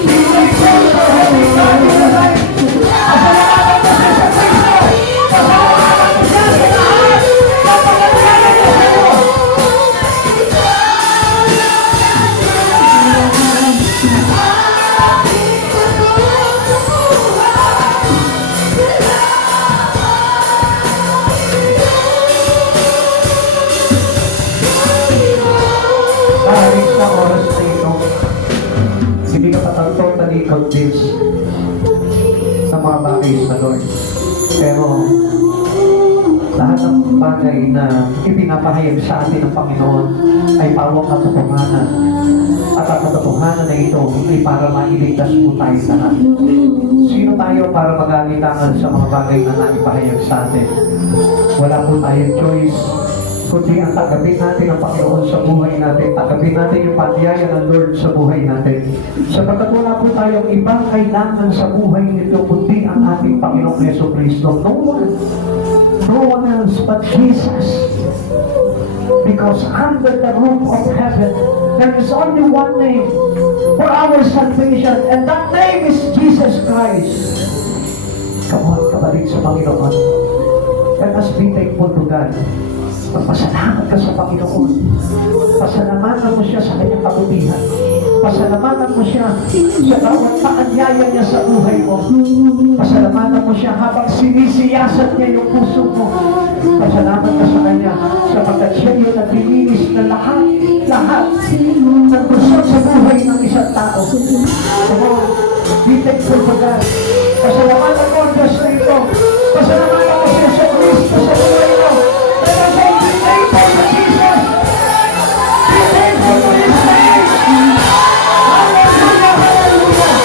Be thankful for having God in your life. Pasalamatan mo sa Yesu Cristo. Pasalamatan mo siya sa lahat. Papagalagalan niya sa iyo. Maraming sa oras na ito, hindi ka patagtong talikod din sa mga bagay sa Lord. Pero lahat ng bagay na ipinapahayag sa atin ng Panginoon ay pawang katotohanan. At ang katotohanan na ito ay para mailigtas po tayo lahat. Sino tayo para mag-alitangan sa mga bagay na naipahayag sa atin? Wala po tayong choice kundi ang tagapin natin ang Panginoon sa buhay natin. Tagapin natin yung patyaya ng Lord sa buhay natin. Sapagkat wala po tayong ibang kailangan sa buhay nito kundi ang ating Panginoong Yesu Cristo. No one else but Jesus. Because under the roof of heaven, there is only one name for our salvation, and that name is Jesus Christ. Come on, kabalik sa Panginoon. Let us be thankful to God. Magpasalamat ka sa Panginoon. Pasalamatan mo siya sa kanyang kabutihan. Pasalamatan mo siya sa bawat paanyaya niya sa buhay mo. Pasalamatan mo siya habang sinisiyasat niya yung puso mo. Pasalamat ka sa kanya sapagkat siya yung naglilinis na lahat ng kusot sa buhay ng isang tao. Come on, be thankful for God. Pasalamatan mo ang Diyos na ito. Pasalamatan mo siya sa Kristo sa buhay mo. Let us all be thankful for Jesus. Be thankful for His name. Hallelujah, hallelujah.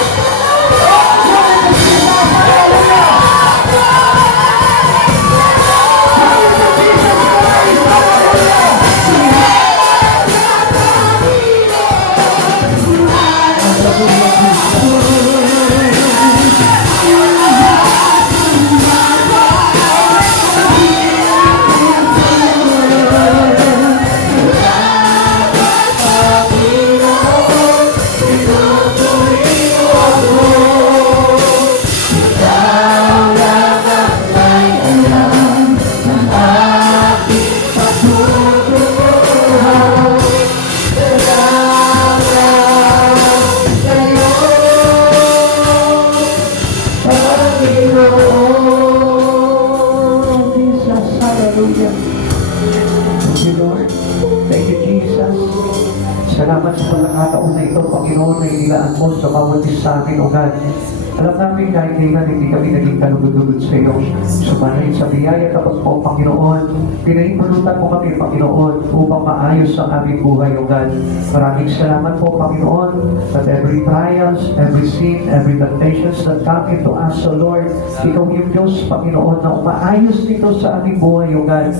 Oh, glory to Jesus, hallelujah. Glory to Jesus Christ, hallelujah. Hallelujah. Thank you, Lord. Thank you, Jesus. Salamat sa pagkakataon na ito, Panginoon, na inilaan mo sa bawat isa sa amin, O God. Alam namin kahit kailan hindi kami naging kalugod-lugod sa iyo. Sumanay sa biyaya kapag po, Panginoon, pinahintulutan mo kami, Panginoon, upang maayos ang aming buhay, O God. Maraming salamat po, Panginoon, that every trials, every sin, every temptations that come into us, O Lord, Ikaw yung Diyos, Panginoon, na umaayos dito sa aming buhay, O God.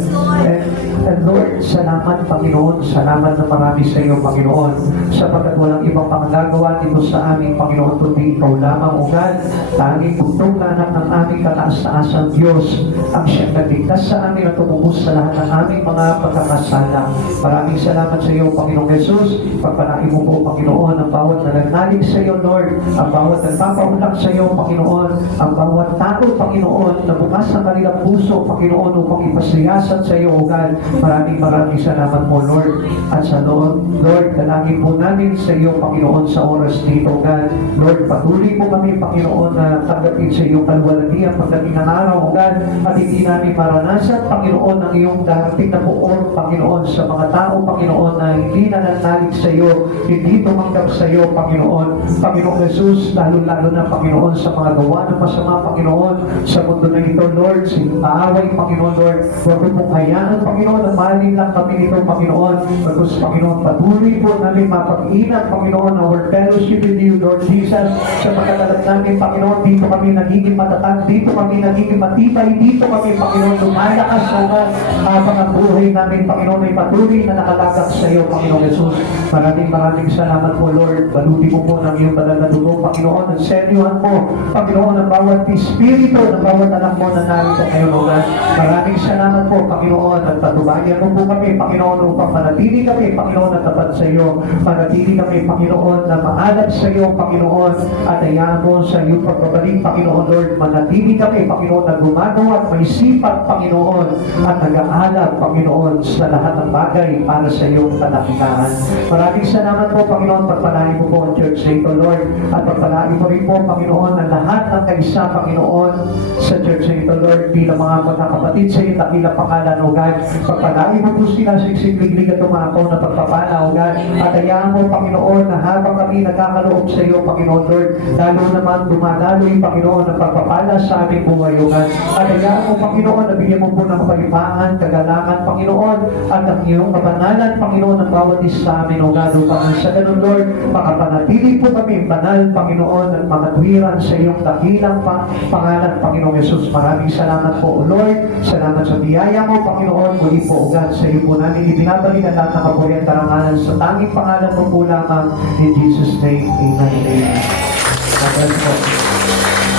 And Lord, salamat, Panginoon, salamat na marami sa iyo, Panginoon, sapagkat walang ibang pangagagawa dito sa aming Panginoon, kundi Ikaw lamang, O God, tanging bugtong na anak ng aming kataas-taasang Diyos, ang siyang nagligtas sa amin at tumubos sa lahat ng aming mga pagkakasala. Maraming salamat sa iyo, Panginoong Jesus. Pagpalain mo po, Panginoon, ang bawat nananalig sa iyo, Lord, ang bawat nagpapaulak sa iyo, Panginoon, ang bawat tao, Panginoon, na bukas ang kanilang puso, Panginoon, upang ipasiyasan sa iyo, O God. Maraming salamat po, Lord. At sa Lord, dalangin po namin sa iyo, Panginoon, sa oras dito, O God. Lord, patuloy mo kami, Panginoon, na tanggapin sa iyong kalwalatian pagdating ng araw, O God, at hindi namin maranasan, Panginoon, ang iyong darating na buong, Panginoon, sa mga tao, Panginoon, na hindi nananalig sa iyo, hindi tumanggap sa iyo, Panginoon. Panginoong Jesus, lalo-lalo na, Panginoon, sa mga gawa ng masama, Panginoon, sa mundo na ito, Lord, sa kaaway, Panginoon, Lord, huwag mo pong hayaan, Panginoon, na mahalin lang kami nito, Panginoon, because, Panginoon, patuloy po namin mapag-inat, Panginoon, our fellowship with you, Lord Jesus, sa pagkatalat namin, Panginoon, dito kami nagiging matatag, dito kami nagiging matibay, dito kami, Panginoon, lumalakas, O God, habang ang buhay namin, Panginoon, ay patuloy na nakalagak sa iyo, Panginoon Jesus. Maraming salamat po, Lord. Baluti mo po ng iyong banal na dugo, Panginoon, at senyuhan po, Panginoon, ang bawat espiritu, ng bawat anak mo na narito ngayon, O God. Maraming salamat po, Panginoon, at patubayan mo po kami, Panginoon, upang manatili kami, Panginoon, na tapat sa iyo. Manatili kami, Panginoon, na maalab sa iyo, Panginoon, at hayaan mo sa iyong pagbabalik, Panginoon, Lord. Manatili kami, Panginoon, na gumagawa at may sipag, Panginoon, at nag-aalab, Panginoon, sa lahat ng bagay para sa iyong kadakilaan. Maraming salamat po, Panginoon. Pagpalain mo po ang church na ito, Lord. At pagpalain mo rin po, Panginoon, ang lahat ng kaisa, Panginoon, sa church na ito, Lord. Bilang mga magkakapatid sa iyo, dakilang pangalan, O God. Pagpalain mo po sila sa iksigliglig at tumakaw na pagpapala, O God. At hayaan mo, Panginoon, na habang kami nagkakaloob sa iyo, Panginoon, Lord, lalo naman dumadaloy, Panginoon, ang pagpapala sa aming buhay, O God. At hayaan mo, Panginoon, na bigyan mo po ng kapayapaan, kagalangan, Panginoon, at ang iyong kabanalan, Panginoon, ang bawat isa sa amin, O God, upang sa ganun, Lord, makapanatili po kami, banal, Panginoon, at makatwiran sa iyong dakilang pangalan, Panginoong Jesus. Maraming salamat po, O Lord. Salamat sa biyaya mo, Panginoon. Muli po, O God, sa iyo po namin ibinabalik ang lahat ng kapuri at karangalan sa tanging pangalan mo po lamang. In Jesus' name, Amen and Amen. God bless po.